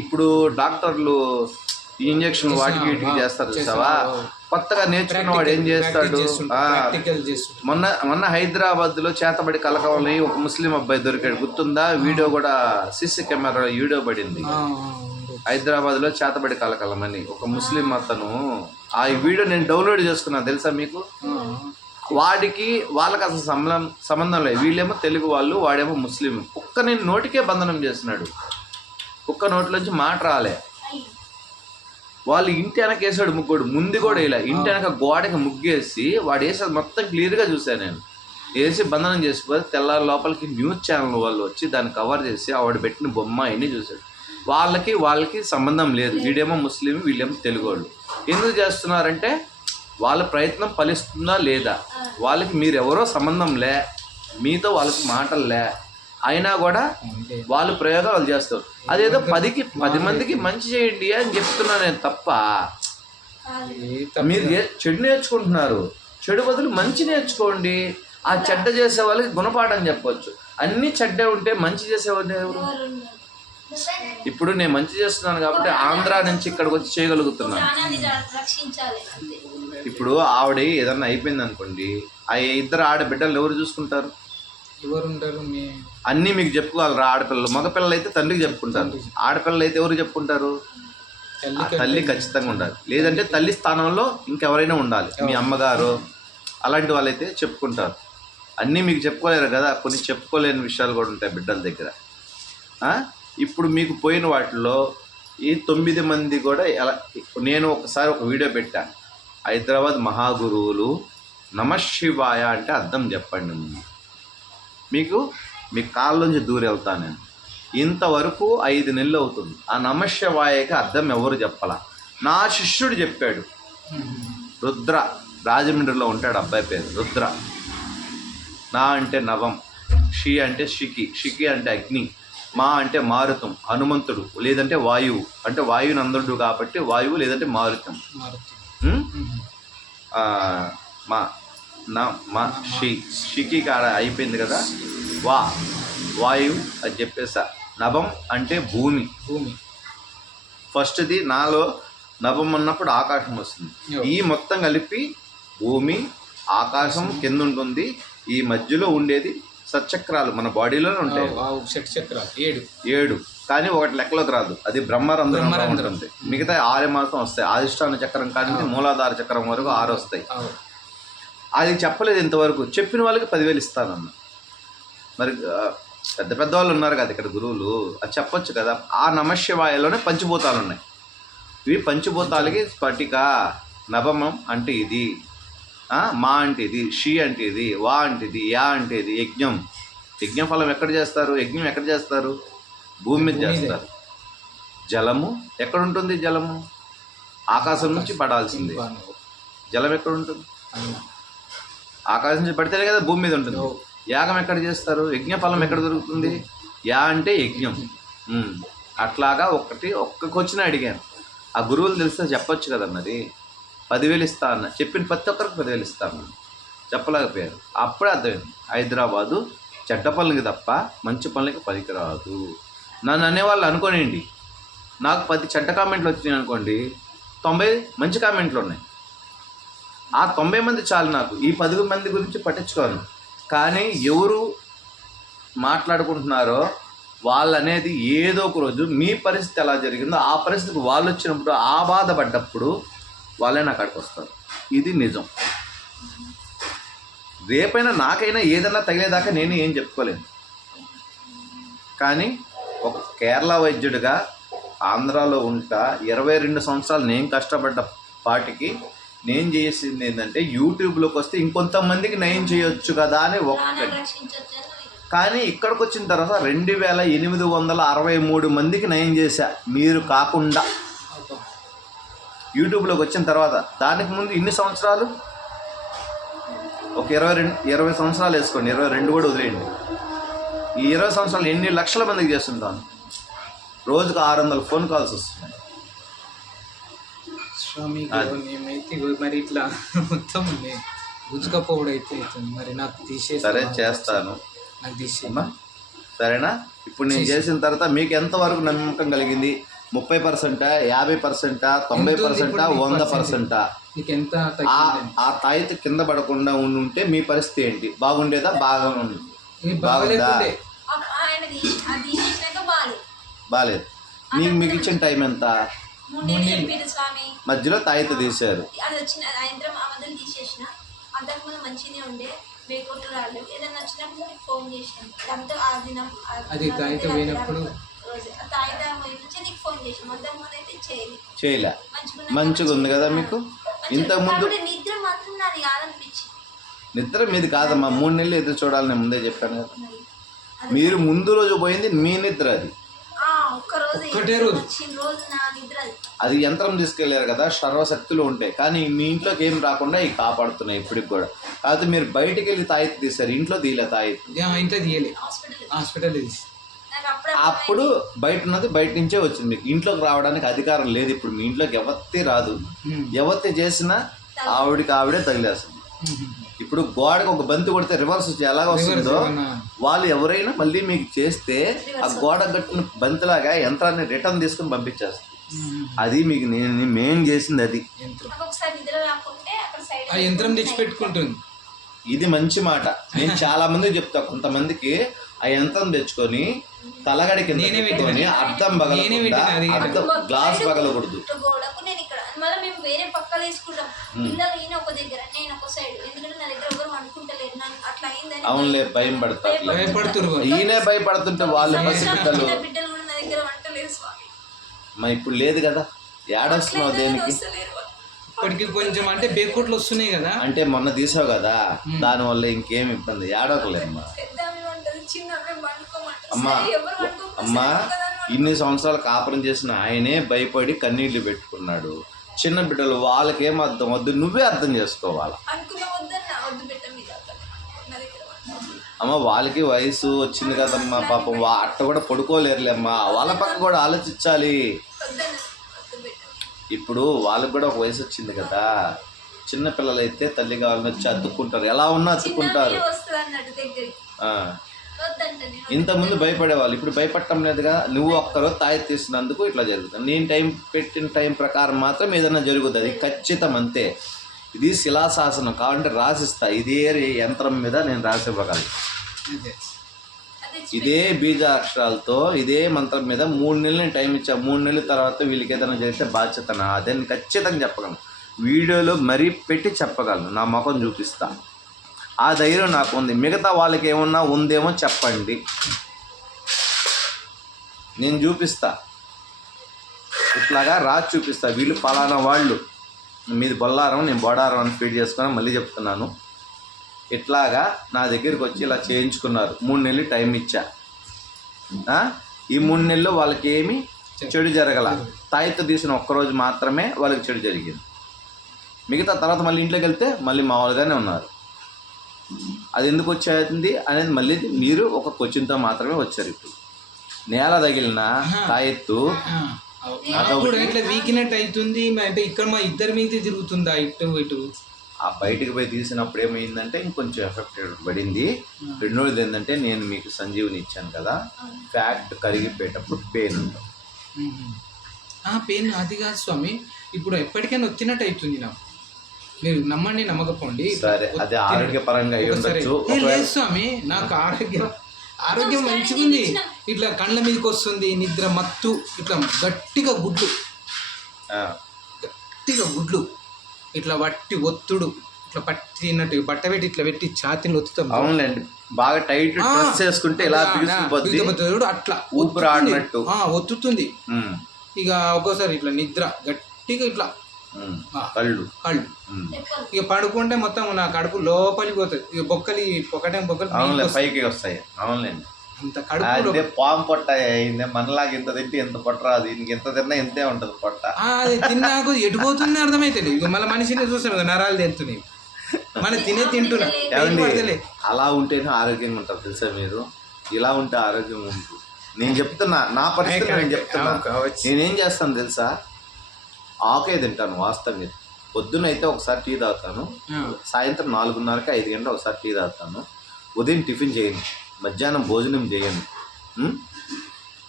ఇప్పుడు డాక్టర్లు ఇంజక్షన్ వాటికి వీటికి చేస్తారు చూసావా, కొత్తగా నేర్చుకున్న వాడు ఏం చేస్తాడు, మొన్న హైదరాబాద్ లో చేతబడి కలకవల్ని ఒక ముస్లిం అబ్బాయి దొరికాడు, గుర్తుందా? వీడియో కూడా సీసీ కెమెరా వీడియో పడింది. హైదరాబాద్ లో చేతబడి కలకలమని ఒక ముస్లిం అతను, ఆ వీడియో నేను డౌన్లోడ్ చేసుకున్నాను తెలుసా మీకు. వాళ్ళకి అసలు సంబంధం లేదు. వీళ్ళేమో తెలుగు వాళ్ళు, వాడేమో ముస్లిం. కుక్కని నోటికే బంధనం చేస్తున్నాడు, కుక్క నోట్లోంచి మాట రాలే. వాళ్ళు ఇంటి వెనక వేసాడు ముగ్గుడు, ముందు కూడా ఇలా ఇంటి వెనక గోడకి ముగ్గేసి వాడు వేసేది మొత్తం క్లియర్గా చూశాను నేను. వేసి బంధనం చేసిపోతే తెల్లారి లోపలికి న్యూస్ ఛానల్ వాళ్ళు వచ్చి దాన్ని కవర్ చేసి ఆవిడ పెట్టిన బొమ్మ అన్నీ చూశాడు. వాళ్ళకి సంబంధం లేదు, వీడేమో ముస్లిం, వీళ్ళేమో తెలుగు వాళ్ళు. ఎందుకు చేస్తున్నారంటే వాళ్ళ ప్రయత్నం ఫలిస్తుందా లేదా, వాళ్ళకి మీరెవరో సంబంధం లే, మీతో వాళ్ళకి మాటలు లే, అయినా కూడా వాళ్ళు ప్రయోగాలు చేస్తారు. అదేదో 10 మందికి మంచి చేయండి అని చెప్తున్నా నేను తప్ప. మీరు చెడు నేర్చుకుంటున్నారు, చెడు బదులు మంచి నేర్చుకోండి. ఆ చెడ్డ చేసే వాళ్ళకి గుణపాఠం చెప్పవచ్చు. అన్ని చెడ్డే ఉంటే మంచి చేసేవాళ్ళు ఎవరు? ఇప్పుడు నేను మంచి చేస్తున్నాను కాబట్టి ఆంధ్రా నుంచి ఇక్కడికి వచ్చి చేయగలుగుతున్నాను. ఇప్పుడు ఆవిడ ఏదన్నా అయిపోయింది అనుకోండి, ఆ 2 ఆడబిడ్డలు ఎవరు చూసుకుంటారు? ఎవరు ఉంటారు మీ అన్నీ మీకు చెప్పుకోవాలిరా. ఆడపిల్లలు, మగపిల్లలు అయితే తండ్రికి చెప్పుకుంటారు, ఆడపిల్లలు అయితే ఎవరు చెప్పుకుంటారు? ఆ తల్లి ఖచ్చితంగా ఉండాలి. లేదంటే తల్లి స్థానంలో ఇంకెవరైనా ఉండాలి, మీ అమ్మగారు అలాంటి వాళ్ళైతే చెప్పుకుంటారు. అన్నీ మీకు చెప్పుకోలేరు కదా, కొన్ని చెప్పుకోలేని విషయాలు కూడా ఉంటాయి బిడ్డల దగ్గర. ఇప్పుడు మీకు పోయిన వాటిలో ఈ 9 మంది కూడా ఎలా, నేను ఒకసారి ఒక వీడియో పెట్టాను, హైదరాబాద్ మహాగురువులు నమశివాయ అంటే అర్థం చెప్పండి. మీకు మీ కాళ్ళలోంచి దూరం వెళ్తాను నేను. ఇంతవరకు 5 నెలలు అవుతుంది. ఆ నమశివాయకి అర్థం ఎవరు చెప్పాల, నా శిష్యుడు చెప్పాడు. రుద్ర, రాజమండ్రిలో ఉంటాడు, అబ్బాయి పేరు రుద్ర. నా అంటే నవం, షి అంటే షికి అంటే అగ్ని, మా అంటే మారుతం, హనుమంతుడు లేదంటే వాయువు, అంటే వాయునందుడు కాబట్టి వాయువు లేదంటే మారుతం. మా షికి కాడ అయిపోయింది కదా, వాయువు అని చెప్పేసా. నభం అంటే భూమి. ఫస్ట్ది నాలో నభం అన్నప్పుడు ఆకాశం వస్తుంది. ఈ మొత్తం కలిపి భూమి, ఆకాశం కింద ఉంటుంది. ఈ మధ్యలో ఉండేది సచక్రాలు మన బాడీలోనే ఉంటాయి, 7. కానీ ఒకటి లెక్కలోకి రాదు, అది బ్రహ్మరంధ్రం ఉంటుంది. మిగతా 6 మాత్రం వస్తాయి. ఆదిష్టాన చక్రం కానీ మూలాధార చక్రం వరకు 6 వస్తాయి. అది చెప్పలేదు ఇంతవరకు. చెప్పిన వాళ్ళకి 10,000 ఇస్తానన్న. మరి పెద్ద పెద్ద వాళ్ళు ఉన్నారు కదా ఇక్కడ గురువులు, అది చెప్పొచ్చు కదా. ఆ నమశివాయలోనే పంచభూతాలు ఉన్నాయి. ఇవి పంచభూతాలకి స్ఫటిక, నభమం అంటే ఇది, మా అంటే ఇది, షి అంటే ఇది, వా అంటే ఇది, యా అంటే ఇది. యజ్ఞం ఫలం ఎక్కడ చేస్తారు? యజ్ఞం ఎక్కడ చేస్తారు? భూమి మీద చేస్తారు. జలము ఎక్కడ ఉంటుంది? జలము ఆకాశం నుంచి పడాల్సిందే. జలం ఎక్కడ ఉంటుంది? ఆకాశం నుంచి పడితేనే కదా భూమి మీద ఉంటుంది. యాగం ఎక్కడ చేస్తారు? యజ్ఞ ఫలం ఎక్కడ దొరుకుతుంది? యా అంటే యజ్ఞం. అట్లాగా ఒక్క క్వశ్చన్ అడిగాను. ఆ గురువులు తెలిస్తే చెప్పొచ్చు కదా, మరి 10,000 ఇస్తా అన్న. చెప్పిన ప్రతి ఒక్కరికి 10,000 ఇస్తాను, చెప్పలేకపోయారు. అప్పుడే అర్థమైంది, హైదరాబాదు చెడ్డ పనులకి తప్ప మంచి పనులకి పనికిరాదు. నన్ను అనేవాళ్ళు అనుకోనండి, నాకు 10 చెడ్డ కామెంట్లు వచ్చినాయి అనుకోండి, 90 మంచి కామెంట్లు ఉన్నాయి. ఆ 90 మంది చాలు నాకు. ఈ 10 మంది గురించి పట్టించుకోను. కానీ ఎవరు మాట్లాడుకుంటున్నారో వాళ్ళు అనేది ఏదో ఒక రోజు మీ పరిస్థితి ఎలా జరిగిందో ఆ పరిస్థితికి వాళ్ళు వచ్చినప్పుడు, ఆ బాధపడ్డప్పుడు వాళ్ళే నా కాడికి వస్తారు. ఇది నిజం. రేపైనా నాకైనా ఏదైనా తగిలేదాకా నేను ఏం చెప్పుకోలేను. కానీ ఒక కేరళ వైద్యుడిగా ఆంధ్రాలో ఉంటా 22 సంవత్సరాలు నేను కష్టపడ్డ పాటికి నేను చేసింది ఏంటంటే, యూట్యూబ్లోకి వస్తే ఇంకొంతమందికి నయం చేయొచ్చు కదా అని ఒక్కటి. కానీ ఇక్కడికి వచ్చిన తర్వాత 2,863 మందికి నయం చేశా, మీరు కాకుండా. యూట్యూబ్లోకి వచ్చిన తర్వాత. దానికి ముందు ఇన్ని సంవత్సరాలు, ఒక 20 సంవత్సరాలు వేసుకోండి, 22 కూడా వదిలేయండి. ఈ 20 సంవత్సరాలు ఎన్ని లక్షల మందికి చేస్తుంటాను. రోజుకు 600 ఫోన్ కాల్స్ వస్తున్నాయి. స్వామి మేమైతే మరి ఇట్లా మొత్తం గుంజుకపోవడం అయితే మరి నాకు తీసేసి. సరే చేస్తాను, నాకు తీసేమా సరేనా? ఇప్పుడు నేను చేసిన తర్వాత మీకు ఎంతవరకు నమ్మకం కలిగింది? 30%, 50%, 90%, 100%? నీకు ఎంత ఆ తాయిత కింద పడకుండా ఉంటే మీ పరిస్థితి ఏంటి? బాగుండేదా? బాగుంది. బాగుందా? బాలేదు. మీకు ఇచ్చిన టైం ఎంత? మధ్యలో తాయిత తీశారు. అది వచ్చిన సాయంత్రం ఆ మధ్యలో తీసేసిన. అంతకుముందు మంచిగానే ఉండే, బేకోట్లు రాలేదు. ఏదైనా వచ్చినప్పుడు నీకు ఫోన్ చేసాను. అంతా ఆ దినం అది తాయిత పోయినప్పుడు తాయిత నుంచి నీకు ఫోన్ చేసాను. అంతకుముందు అయితే చేయలే. మంచిగా ఉంది కదా మీకు. ఇంతకుముందు నిద్ర మాత్రం నాది కాదనిపించింది. నిద్ర మీది కాదమ్మా, 3 నెలలు ఎదురు చూడాలని నేను ముందే చెప్పాను కదా. మీరు ముందు రోజు పోయింది మీ నిద్ర, అది అది యంత్రం తీసుకెళ్ళారు కదా, సర్వశక్తులు ఉంటాయి. కానీ మీ ఇంట్లోకి ఏం రాకుండా ఇవి కాపాడుతున్నాయి ఇప్పటికి కూడా. కాకపోతే మీరు బయటికి వెళ్ళి తాయితీ తీశారు, ఇంట్లో తీయలే తాయితీ. ఇంట్లో తీయలే, హాస్పిటల్. అప్పుడు బయట ఉన్నది బయట నుంచే వచ్చింది. మీకు ఇంట్లోకి రావడానికి అధికారం లేదు. ఇప్పుడు మీ ఇంట్లోకి ఎవత్తి రాదు. ఎవత్తి చేసినా ఆవిడే తగిలేస్తుంది. ఇప్పుడు గోడకు ఒక బంతి కొడితే రివర్స్ ఎలాగ వస్తుందో, వాళ్ళు ఎవరైనా మళ్ళీ మీకు చేస్తే ఆ గోడ కట్టిన బంతిలాగా యంత్రాన్ని రిటర్న్ తీసుకుని పంపించేస్తారు. అది మీకు మేము చేసింది. అది ఆ యంత్రం తెచ్చిపెట్టుకుంటుంది. ఇది మంచి మాట. నేను చాలా మందికి చెప్తా, కొంతమందికి ఆ యంత్రం తెచ్చుకొని తలగడి కింద నేనే పెట్టుకొని పెట్టినా. అద్దం నేనే పగలకుండా పెట్టినా, అది అద్దం గ్లాస్ పగలకూడదు. గోడకు నేను ఇక్కడ మళ్ళీ మేము వేరే పక్కలు వేసుకుంటాం. పిల్లలు ఈయన ఒక దగ్గర నేను ఒక సైడ్, ఎందుకంటే నా దగ్గర ఎవరు అనుకుంటలేరు. నన్ను అట్లా అయిందని అవునులే, భయం పడతారు. భయపడుతురు. ఈయనే భయపడుతుంటే వాళ్ళు పసిపిల్లలు. చిన్న బిడ్డలు కూడా నా దగ్గర వంటలేరు స్వామి. మా ఇప్పుడు లేదు కదా, ఏడొస్తున్నావు దేనికి? వస్తలేరు వాళ్ళు. ఇప్పటికి కొంచెం అంటే బేకోట్లు వస్తున్నాయి కదా. అంటే మొన్న తీసావు కదా, దానివల్ల ఇంకేం ఇబ్బంది, ఏడవకలేమ్మా. పెద్ద ఆమె వంటది, చిన్న ఆమె వండుకోమంటారు. అమ్మా సరే, ఎవరు వండుకోకపోతే అమ్మా సరే కదా అని ఇన్ని సంవత్సరాలు కాపురం చేసిన ఆయనే భయపడి కన్నీళ్లు పెట్టుకున్నాడు. చిన్న బిడ్డలు వాళ్ళకేం అర్థం వద్దు, నువ్వే అర్థం చేసుకోవాలి. అనుకున్న వద్దన్న వద్దు పెట్ట మీద నా దగ్గర వంట. అమ్మ వాళ్ళకి వయసు వచ్చింది కదమ్మా, పాపం అట్ట కూడా పడుకోలేరులేమ్మా, వాళ్ళ పక్క కూడా ఆలోచించాలి. వద్దన్న వద్దు పెట్ట. ఇప్పుడు వాళ్ళకి కూడా ఒక వయసు వచ్చింది కదా, చిన్న పిల్లలైతే తల్లి కావాలని వచ్చి అతుక్కుంటారు, ఎలా ఉన్నా అతుక్కుంటారు. చిన్న వస్తుంది అన్నట్టు దగ్గరికి ఆ. వద్దంట నేను. ఇంతకుముందు భయపడేవాళ్ళు, ఇప్పుడు భయపడటం లేదుగా. నువ్వు ఒక్కరోజు తాయి తీసినందుకు ఇట్లా జరుగుతుంది. నేను టైం పెట్టిన టైం ప్రకారం మాత్రం ఏదైనా జరుగుతుంది, అది ఖచ్చితం అంతే. ఇది శిలాశాసనం కావాలంటే రాసిస్తా, ఇదే యంత్రం మీద నేను రాసివ్వగలను. అదే ఇదే బీజాక్షరాలతో ఇదే మంత్రం మీద 3 నెలలు నేను టైం ఇచ్చా. 3 నెలల తర్వాత వీళ్ళకి ఏదైనా జరిగితే బాధ్యత నాదే అని ఖచ్చితంగా చెప్పగలను. వీడియోలో మరీ పెట్టి చెప్పగలను, నా ముఖం చూపిస్తా. ఆ ధైర్యం నాకు ఉంది. మిగతా వాళ్ళకి ఏమన్నా ఉందేమో చెప్పండి, నేను చూపిస్తా. ఇట్లాగా రాసి చూపిస్తా, వీళ్ళు పలానా వాళ్ళు, మీది బొల్లారం నేను బోడారం అని ఫీడ్ చేసుకొని మళ్ళీ చెప్తున్నాను. ఇట్లాగా నా దగ్గరికి వచ్చి ఇలా చేయించుకున్నారు. 3 నెలలు టైం ఇచ్చా. ఈ 3 నెలలు వాళ్ళకి ఏమి చెడు జరగల. తాయితో తీసిన ఒక్కరోజు మాత్రమే వాళ్ళకి చెడు జరిగింది. మిగతా తర్వాత మళ్ళీ ఇంట్లోకి వెళ్తే మళ్ళీ మామూలుగానే ఉన్నారు. అది ఎందుకు వచ్చేది అనేది మళ్ళీ మీరు ఒక క్వశ్చన్తో మాత్రమే వచ్చారు. ఇప్పుడు నేల తగిలిన తాయెత్తు కూడా ఇట్లా వీకినట్టు అవుతుంది. అంటే ఇక్కడ మా ఇద్దరి మీద తిరుగుతుందా ఇటు ఇటు. ఆ బయటికి పోయి తీసినప్పుడు ఏమైందంటే ఇంకొంచెం ఎఫెక్ట్ పడింది. రెండోది ఏంటంటే నేను మీకు సంజీవుని ఇచ్చాను కదా, ఫ్యాట్ కరిగిపోయేటప్పుడు పెయిన్ ఉంటుంది. పెయిన్ అది కాదు స్వామి, ఇప్పుడు ఎప్పటికైనా వచ్చినట్టు అవుతుంది నాకు. మీరు నమ్మండి నమ్మకపోండి. సరే, అది ఆరోగ్యపరంగా అయి ఉండొచ్చు. లేదు స్వామి, నాకు ఆరోగ్యం మంచిగా ఉంది. ఇట్లా కళ్ళ మీదకి వస్తుంది, నిద్ర మత్తు, ఇట్లా గట్టిగా గుడ్లు ఇట్లా వట్టి ఒత్తుడు, ఇట్లా పట్టినట్టు బట్ట పెట్టి ఇట్లా పెట్టి ఛాతీని ఒత్తుతాం. అవునులేండి, బాగా టైట్ డ్రెస్ చేసుకుంటే ఇలా బిగుసిపోద్ది, అట్లా ఊపిరి ఆడినట్టు ఒత్తుతుంది. ఇక ఒక్కోసారి ఇట్లా నిద్ర గట్టిగా ఇట్లా కళ్ళు ఇక పడుకుంటే మొత్తం నా కడుపు లోపలికి పోతుంది. ఇక బొక్కలి బొక్కలు పైకి వస్తాయి. అవునులేండి, అంత కడుపు పాము పొట్ట అయింది. మనలాగా ఇంత తింటే ఎంత పొట్ట రాదు, ఇంక ఎంత తిన్నా ఇంతే ఉంటది పొట్ట. అది తిన్నాకు ఎటుపోతుంది అర్థమైతే. ఇక మళ్ళీ మనిషిని చూస్తాను, నరాలు తెంతున్నాయి, మన తింటున్నా. అలా ఉంటేనే ఆరోగ్యంగా ఉంటారు తెలుసా మీరు. ఇలా ఉంటే ఆరోగ్యం ఉంటుంది. నేను చెప్తున్నా, నా పరిస్థితి నేను చెప్తున్నా. నేనేం చేస్తాను తెలుసా, ఆకే తింటాను వాస్తవంగా. పొద్దునైతే ఒకసారి టీ తాగుతాను, సాయంత్రం 4:30కి 5 గంటలకు ఒకసారి టీ తాగుతాను. ఉదయం టిఫిన్ చేయను, మధ్యాహ్నం భోజనం చేయను.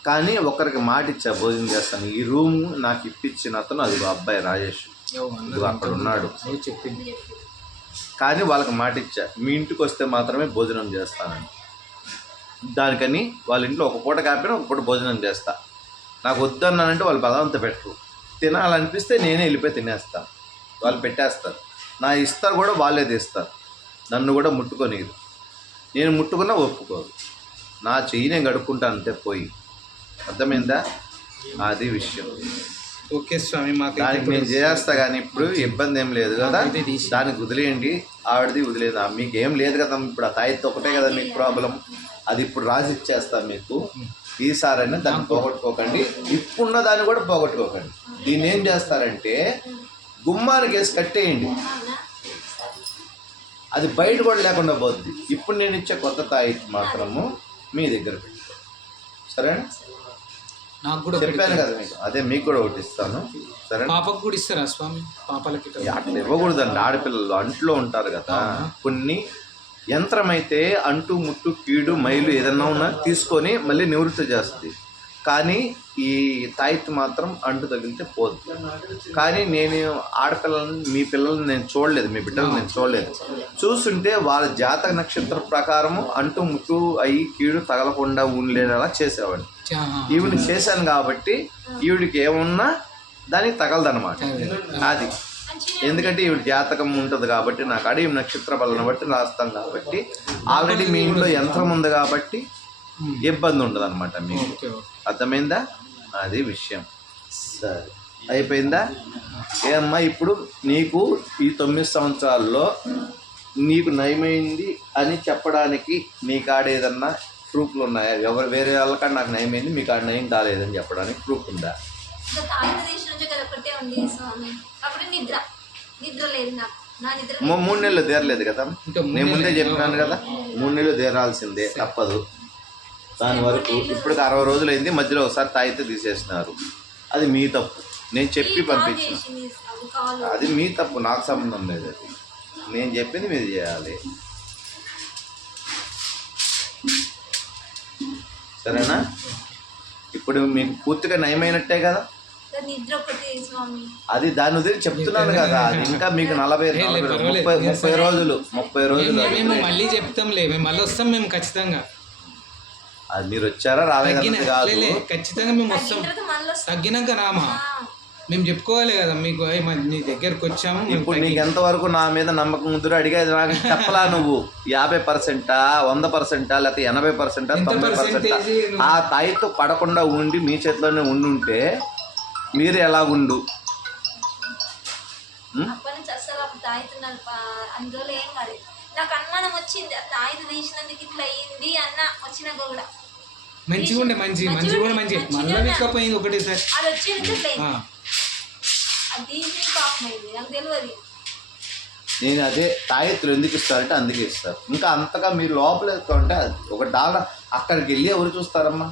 కానీ ఒకరికి మాట ఇచ్చా, భోజనం చేస్తాను. ఈ రూమ్ నాకు ఇప్పించిన అతను అది అబ్బాయి రాజేష్, అక్కడ ఉన్నాడు. చెప్పింది. కానీ వాళ్ళకి మాట ఇచ్చా, మీ ఇంటికి వస్తే మాత్రమే భోజనం చేస్తానని. దానికని వాళ్ళ ఇంట్లో ఒక పూట కాకపోయినా ఒక పూట భోజనం చేస్తా. నాకు వద్దన్నానంటే వాళ్ళు బలవంత పెట్టరు. తినాలనిపిస్తే నేనే వెళ్ళిపోయి తినేస్తాను, వాళ్ళు పెట్టేస్తారు. నా ఇస్తారు కూడా వాళ్ళే తీస్తారు, నన్ను కూడా ముట్టుకోనిరు. నేను ముట్టుకున్నా ఒప్పుకోరు. నా చెయ్యి నేను గడుక్కుంటాను అంతే పోయి. అర్థమైందా? అది విషయం. ఓకే స్వామి, మాకు దానికి నేను చేస్తా. కానీ ఇప్పుడు ఇబ్బంది ఏం లేదు కదా, దానికి వదిలేయండి. ఆవిడది వదిలేదు, మీకు ఏం లేదు కదా. ఇప్పుడు ఆ తాయితో ఒకటే కదా మీకు ప్రాబ్లం. అది ఇప్పుడు రాసి ఇచ్చేస్తాను మీకు. ఈసారైనా దాన్ని పోగొట్టుకోకండి, ఇప్పుడున్న దాన్ని కూడా పోగొట్టుకోకండి. దీన్ని ఏం చేస్తారంటే గుమ్మానికి వేసి కట్టేయండి, అది బయట కూడా లేకుండా పోద్ది. ఇప్పుడు నేను ఇచ్చే కొత్త తాయి మాత్రము మీ దగ్గర పెట్టుకో, సరేనా? నాకు కూడా చెప్పాను కదా మీకు, అదే మీకు కూడా ఒకటి ఇస్తాను, సరే? పాపకు కూడా ఇస్తారా స్వామి? పాపలకి అట్లా ఇవ్వకూడదండి, ఆడపిల్లలు అంట్లో ఉంటారు కదా. కొన్ని యంత్రం అయితే అంటు ముట్టు కీడు మైలు ఏదన్నా ఉన్నా తీసుకొని మళ్ళీ నివృత్తి చేస్తుంది. కానీ ఈ తాయిత్ మాత్రం అంటు తగిలితే పోదు. కానీ నేను ఆడపిల్లలని మీ పిల్లల్ని నేను చూడలేదు, మీ బిడ్డలు నేను చూడలేదు. చూస్తుంటే వాళ్ళ జాతక నక్షత్ర ప్రకారము అంటు ముట్టు అయ్యి కీడు తగలకుండా ఉండేలా చేసేవాడిని. ఈవిని చేశాను కాబట్టి ఈవిడికి ఏమున్నా దానికి తగలదన్నమాట. అది ఎందుకంటే ఈవిడ జాతకం ఉంటుంది కాబట్టి నాకు అడిగి నక్షత్ర బలను బట్టి రాస్తాం కాబట్టి ఆల్రెడీ మీ ఇంట్లో యంత్రం ఉంది కాబట్టి ఇబ్బంది ఉండదు అనమాట మీకు. అర్థమైందా? అది విషయం. సరే, అయిపోయిందా? ఏమ్మా ఇప్పుడు నీకు ఈ 9 సంవత్సరాల్లో నీకు నయమైంది అని చెప్పడానికి నీ కాడ ఏదన్నా ప్రూఫ్లు ఉన్నాయా? ఎవరు వేరే వాళ్ళకాడ నాకు నయమైంది, మీ కాడ నయం కాలేదని చెప్పడానికి ప్రూఫ్ ఉందా? తాయిత దేశం నుంచి కదా ఒకటే ఉంది స్వామి. అప్పుడు నిద్ర లేదు నాకు. నా నిద్ర 3 నెలలు దేరలేదు కదా, నేను ముందే చెప్పినాను కదా. 3 నెలలు దేరాల్సిందే, తప్పదు. దాని వరకు ఇప్పటికి 60 రోజులు అయింది, మధ్యలో ఒకసారి తాయితే తీసేసినారు. అది మీ తప్పు, నేను చెప్పి పంపించిన. అది మీ తప్పు, నాకు సంబంధం లేదు. అది నేను చెప్పింది మీరు చేయాలి, సరేనా? ఇప్పుడు మీకు పూర్తిగా నయమైనట్టే కదా. నిద్ర ఒకటి స్వామి. అది దాని వదిలి చెప్తున్నాను కదా. అది ఇంకా మీకు 30 రోజులు మేము మళ్ళీ చెప్తాంలే, మేము మళ్ళీ వస్తాం. మేము ఖచ్చితంగా అది మీరు వచ్చారా రాలేదన్నది కాదు, ఖచ్చితంగా మేము వస్తాం. తగ్గినాక రామా మేము చెప్పుకోవాలి కదా మీకు, నీ దగ్గరకు వచ్చాము. ఇప్పుడు నీకు ఎంతవరకు నా మీద నమ్మకం ఉందో అడిగేది నాకు చెప్పలా. నువ్వు 50%, 100%, లేకపోతే 80%, 90%? ఆ తాయితో పడకుండా ఉండి మీ చేతిలోనే ఉండుంటే మీరు ఎలాగుండు? అప్పటి నుంచి అసలు తాయితున్నారు అందులో ఏం కాలేదు. నాకు అనుమానం వచ్చింది, తాయిత తీసినందుకు ఇట్లా అయ్యింది అన్న వచ్చినాక కూడా మంచిగా ఉండే, మంచిగా మళ్ళీ విక్కపోయింది ఒకటేసారి. అది వచ్చింది అది పాపం అయింది, నాకు తెలియదు. నేను అదే తాయెత్తులు ఎందుకు ఇస్తారంటే అందుకే ఇస్తారు. ఇంకా అంతగా మీరు లోపల ఎత్తుకుంటే $1 అక్కడికి వెళ్ళి ఎవరు చూస్తారమ్మా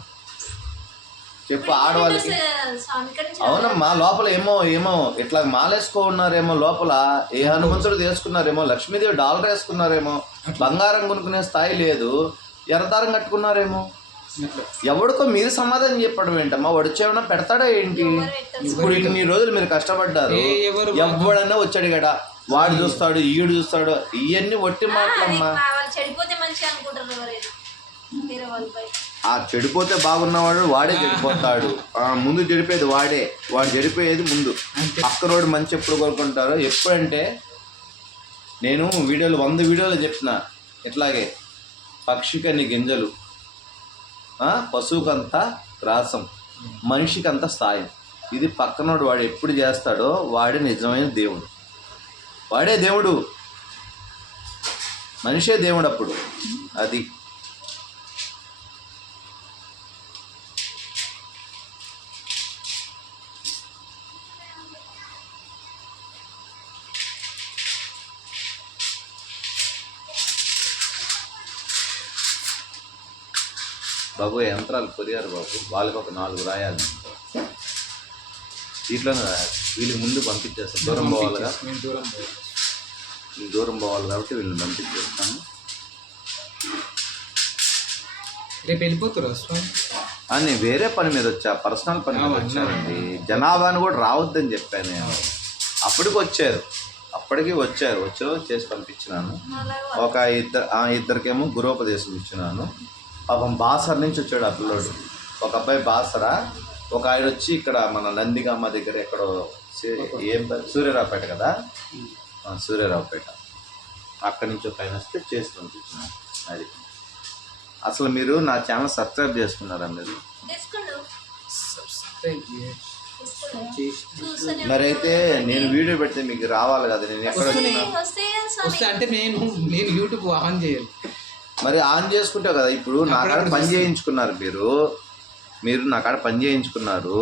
చెప్పు? ఆడవాళ్ళకి. అవునమ్మా, లోపల ఏమో ఇట్లా మాలేసుకోన్నారేమో, లోపల ఏ హనుమంతుడు తీసుకున్నారేమో, లక్ష్మీదేవి డాలర్ వేసుకున్నారేమో, బంగారం కొనుక్కునే స్థాయి లేదు, ఎర్రదారం కట్టుకున్నారేమో. ఎవడికో మీరు సమాధానం చెప్పడం ఏంటమ్మా? వచ్చేమన్నా పెడతాడా ఏంటి? ఇప్పుడు ఇన్ని రోజులు మీరు కష్టపడ్డారు, ఎవడన్నా వచ్చాడు కదా, వాడు చూస్తాడు, ఈడు చూస్తాడు, ఇవన్నీ ఒట్టి మాటలమ్మా. చెడిపోతే మంచిగా అనుకుంటారు ఎవరైనా, వేరే వాళ్ళపై. ఆ చెడిపోతే బాగున్నవాడు వాడే చెడిపోతాడు. ముందు చెడిపోయేది వాడు చెడిపోయేది ముందు. పక్కనోడు మంచి ఎప్పుడు కోరుకుంటారో ఎప్పుడంటే, నేను 100 వీడియోలు చెప్పిన ఇట్లాగే, పక్షికని గింజలు, పశువుకంతా గ్రాసం, మనిషికంతా సాయం. ఇది పక్కనోడు వాడు ఎప్పుడు చేస్తాడో వాడే నిజమైన దేవుడు, వాడే దేవుడు, మనిషే దేవుడు అప్పుడు. అది బాబు యంత్రాలు కొరియారు బాబు, వాళ్ళకి ఒక 4 రాయాలి, దీంట్లోనే రాయాలి. వీళ్ళకి ముందు పంపించేస్తాను, దూరం పోవాలిగా, దూరం పోవాలి కాబట్టి వీళ్ళని పంపించేస్తాను. రేపు వెళ్ళిపోతారు అని వేరే పని మీద వచ్చా, పర్సనల్ పని మీద వచ్చానండి. జనాభాని కూడా రావద్దని చెప్పాను నేను. అప్పటికి వచ్చారు చేసి పంపించినాను. ఒక ఇద్దరికేమో గురోపదేశం ఇచ్చినాను. పాపం బాసర నుంచి వచ్చాడు ఆ పిల్లోడు, ఒక అబ్బాయి బాసర, ఒక ఆయన వచ్చి ఇక్కడ మన నందిగామ దగ్గర ఎక్కడో సూర్యరావుపేట కదా, సూర్యరావుపేట, అక్కడి నుంచి ఒక ఆయన వస్తే చేసి పంపించినాను. అది అసలు మీరు నా ఛానల్ సబ్స్క్రైబ్ చేసుకున్నారా మీరు? మరి అయితే నేను వీడియో పెడితే మీకు రావాలి కదా, నేను ఎక్కడ వస్తే అంటే నేను యూట్యూబ్ ఆన్ చేయాలి. మరి ఆన్ చేసుకుంటే కదా. ఇప్పుడు నా కాడ పని చేయించుకున్నారు మీరు నా కాడ పని చేయించుకున్నారు,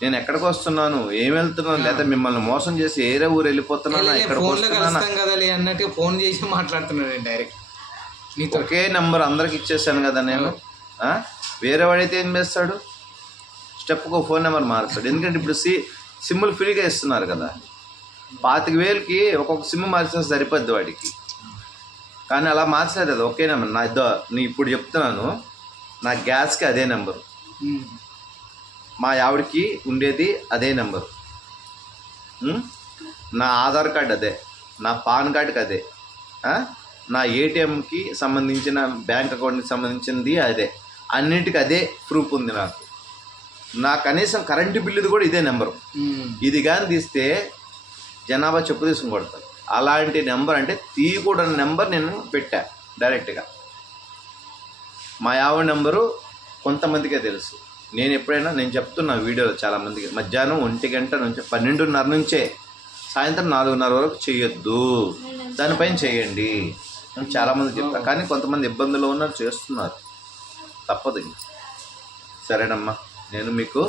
నేను ఎక్కడికి వస్తున్నాను, ఏం వెళ్తున్నాను, లేదా మిమ్మల్ని మోసం చేసి ఏరే ఊరు వెళ్ళిపోతున్నానా, ఎక్కడికి అన్నట్టు ఫోన్ చేసి మాట్లాడుతున్నాను డైరెక్ట్. ఒకే నెంబర్ అందరికి ఇచ్చేసాను కదా నేను. వేరే వాడైతే ఏం చేస్తాడు, స్టెప్కి ఒక ఫోన్ నెంబర్ మారుస్తాడు. ఎందుకంటే ఇప్పుడు సిమ్ములు ఫ్రీగా ఇస్తున్నారు కదా, 25,000కి ఒక్కొక్క సిమ్ మార్చినా సరిపోద్ది వాడికి. కానీ అలా మార్చలేదు కదా, ఒకే నెంబర్. నేను ఇప్పుడు చెప్తున్నాను, నా గ్యాస్కి అదే నెంబరు, మా ఆవిడకి ఉండేది అదే నెంబరు. నా ఆధార్ కార్డు అదే, నా పాన్ కార్డుకి అదే, నా ఏటీఎంకి సంబంధించిన బ్యాంక్ అకౌంట్కి సంబంధించింది అదే, అన్నింటికి అదే ప్రూఫ్ ఉంది నాకు. నా కనీసం కరెంటు బిల్లుది కూడా ఇదే నెంబరు. ఇది కానీ తీస్తే జనాభా చెప్పు తీసుకుని కొడతారు. అలాంటి నెంబర్ అంటే తీయకూడని నెంబర్ నేను పెట్టా డైరెక్ట్గా. మా ఆవిడ నెంబరు కొంతమందికే తెలుసు. నేను ఎప్పుడైనా నేను చెప్తున్నా వీడియోలో చాలామందికి, మధ్యాహ్నం 1 గంట నుంచి 12:30 నుంచే సాయంత్రం 4:30 వరకు చేయొద్దు, దానిపైన చేయండి నేను చాలామంది చెప్తాను. కానీ కొంతమంది ఇబ్బందులు ఉన్నారు, చేస్తున్నారు, తప్పదు. సరేనమ్మా, నేను మీకు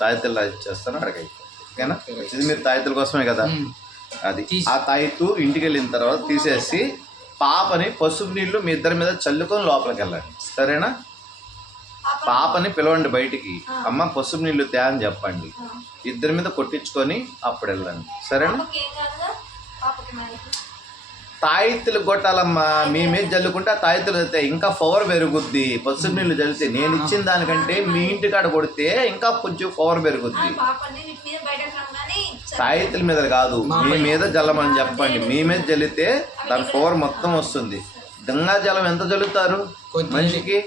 తాయితీలు చేస్తాను, అడగైతే ఓకేనా? ఇది మీరు తాయితీల కోసమే కదా. అది ఆ తాయితు ఇంటికి వెళ్ళిన తర్వాత తీసేసి పాపని పసుపు నీళ్ళు మీ ఇద్దరి మీద చల్లుకొని లోపలికి వెళ్ళండి, సరేనా? పాపని పిలవండి బయటికి, అమ్మ పసుపు నీళ్ళు తే అని చెప్పండి, ఇద్దరి మీద కొట్టించుకొని అప్పుడు వెళ్ళండి, సరేనా? తాయిత్తులు కొట్టాలమ్మా, మీ మీద జల్లుకుంటే ఆ తాయిత్తులు చల్లితే ఇంకా పవర్ పెరుగుద్ది. పసుపు నీళ్ళు చల్లితే నేను ఇచ్చిన దానికంటే మీ ఇంటికాడ కొడితే ఇంకా కొంచెం పవర్ పెరుగుద్ది. తాయిత్తుల మీద కాదు, మీ మీద జల్లమని చెప్పండి. మీ మీద జల్లితే దాని పవర్ మొత్తం వస్తుంది. గంగా జలం ఎంత జల్లుతారు మనిషికి?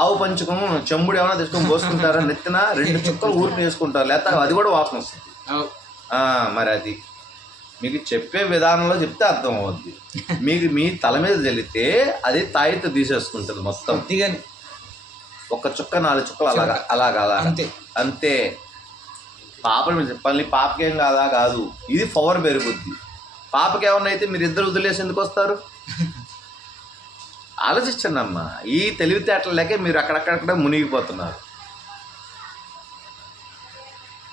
ఆవు పంచకం చెంబుడు ఏమైనా తీసుకొని పోసుకుంటారా? నెత్తిన 2 చుక్కలు ఊరికి వేసుకుంటారు, లేకపోతే అది కూడా వాసన వస్తుంది. మరి అది మీకు చెప్పే విధానంలో చెప్తే అర్థం అవుద్ది. మీకు మీ తల మీద జల్లితే అది తాయితో తీసేసుకుంటుంది మొత్తం. 1 చుక్క 4 చుక్కలు అలాగా అంతే. పాపని మీద చెప్పాలి, పాపకేం కాదు, ఇది పవర్ పెరుగుద్ది. పాపకి ఏమన్నా అయితే మీరు ఇద్దరు వదిలేసి ఎందుకు వస్తారు? ఆలోచించండి అమ్మా, ఈ తెలివితేటలు లేక మీరు అక్కడక్కడ మునిగిపోతున్నారు.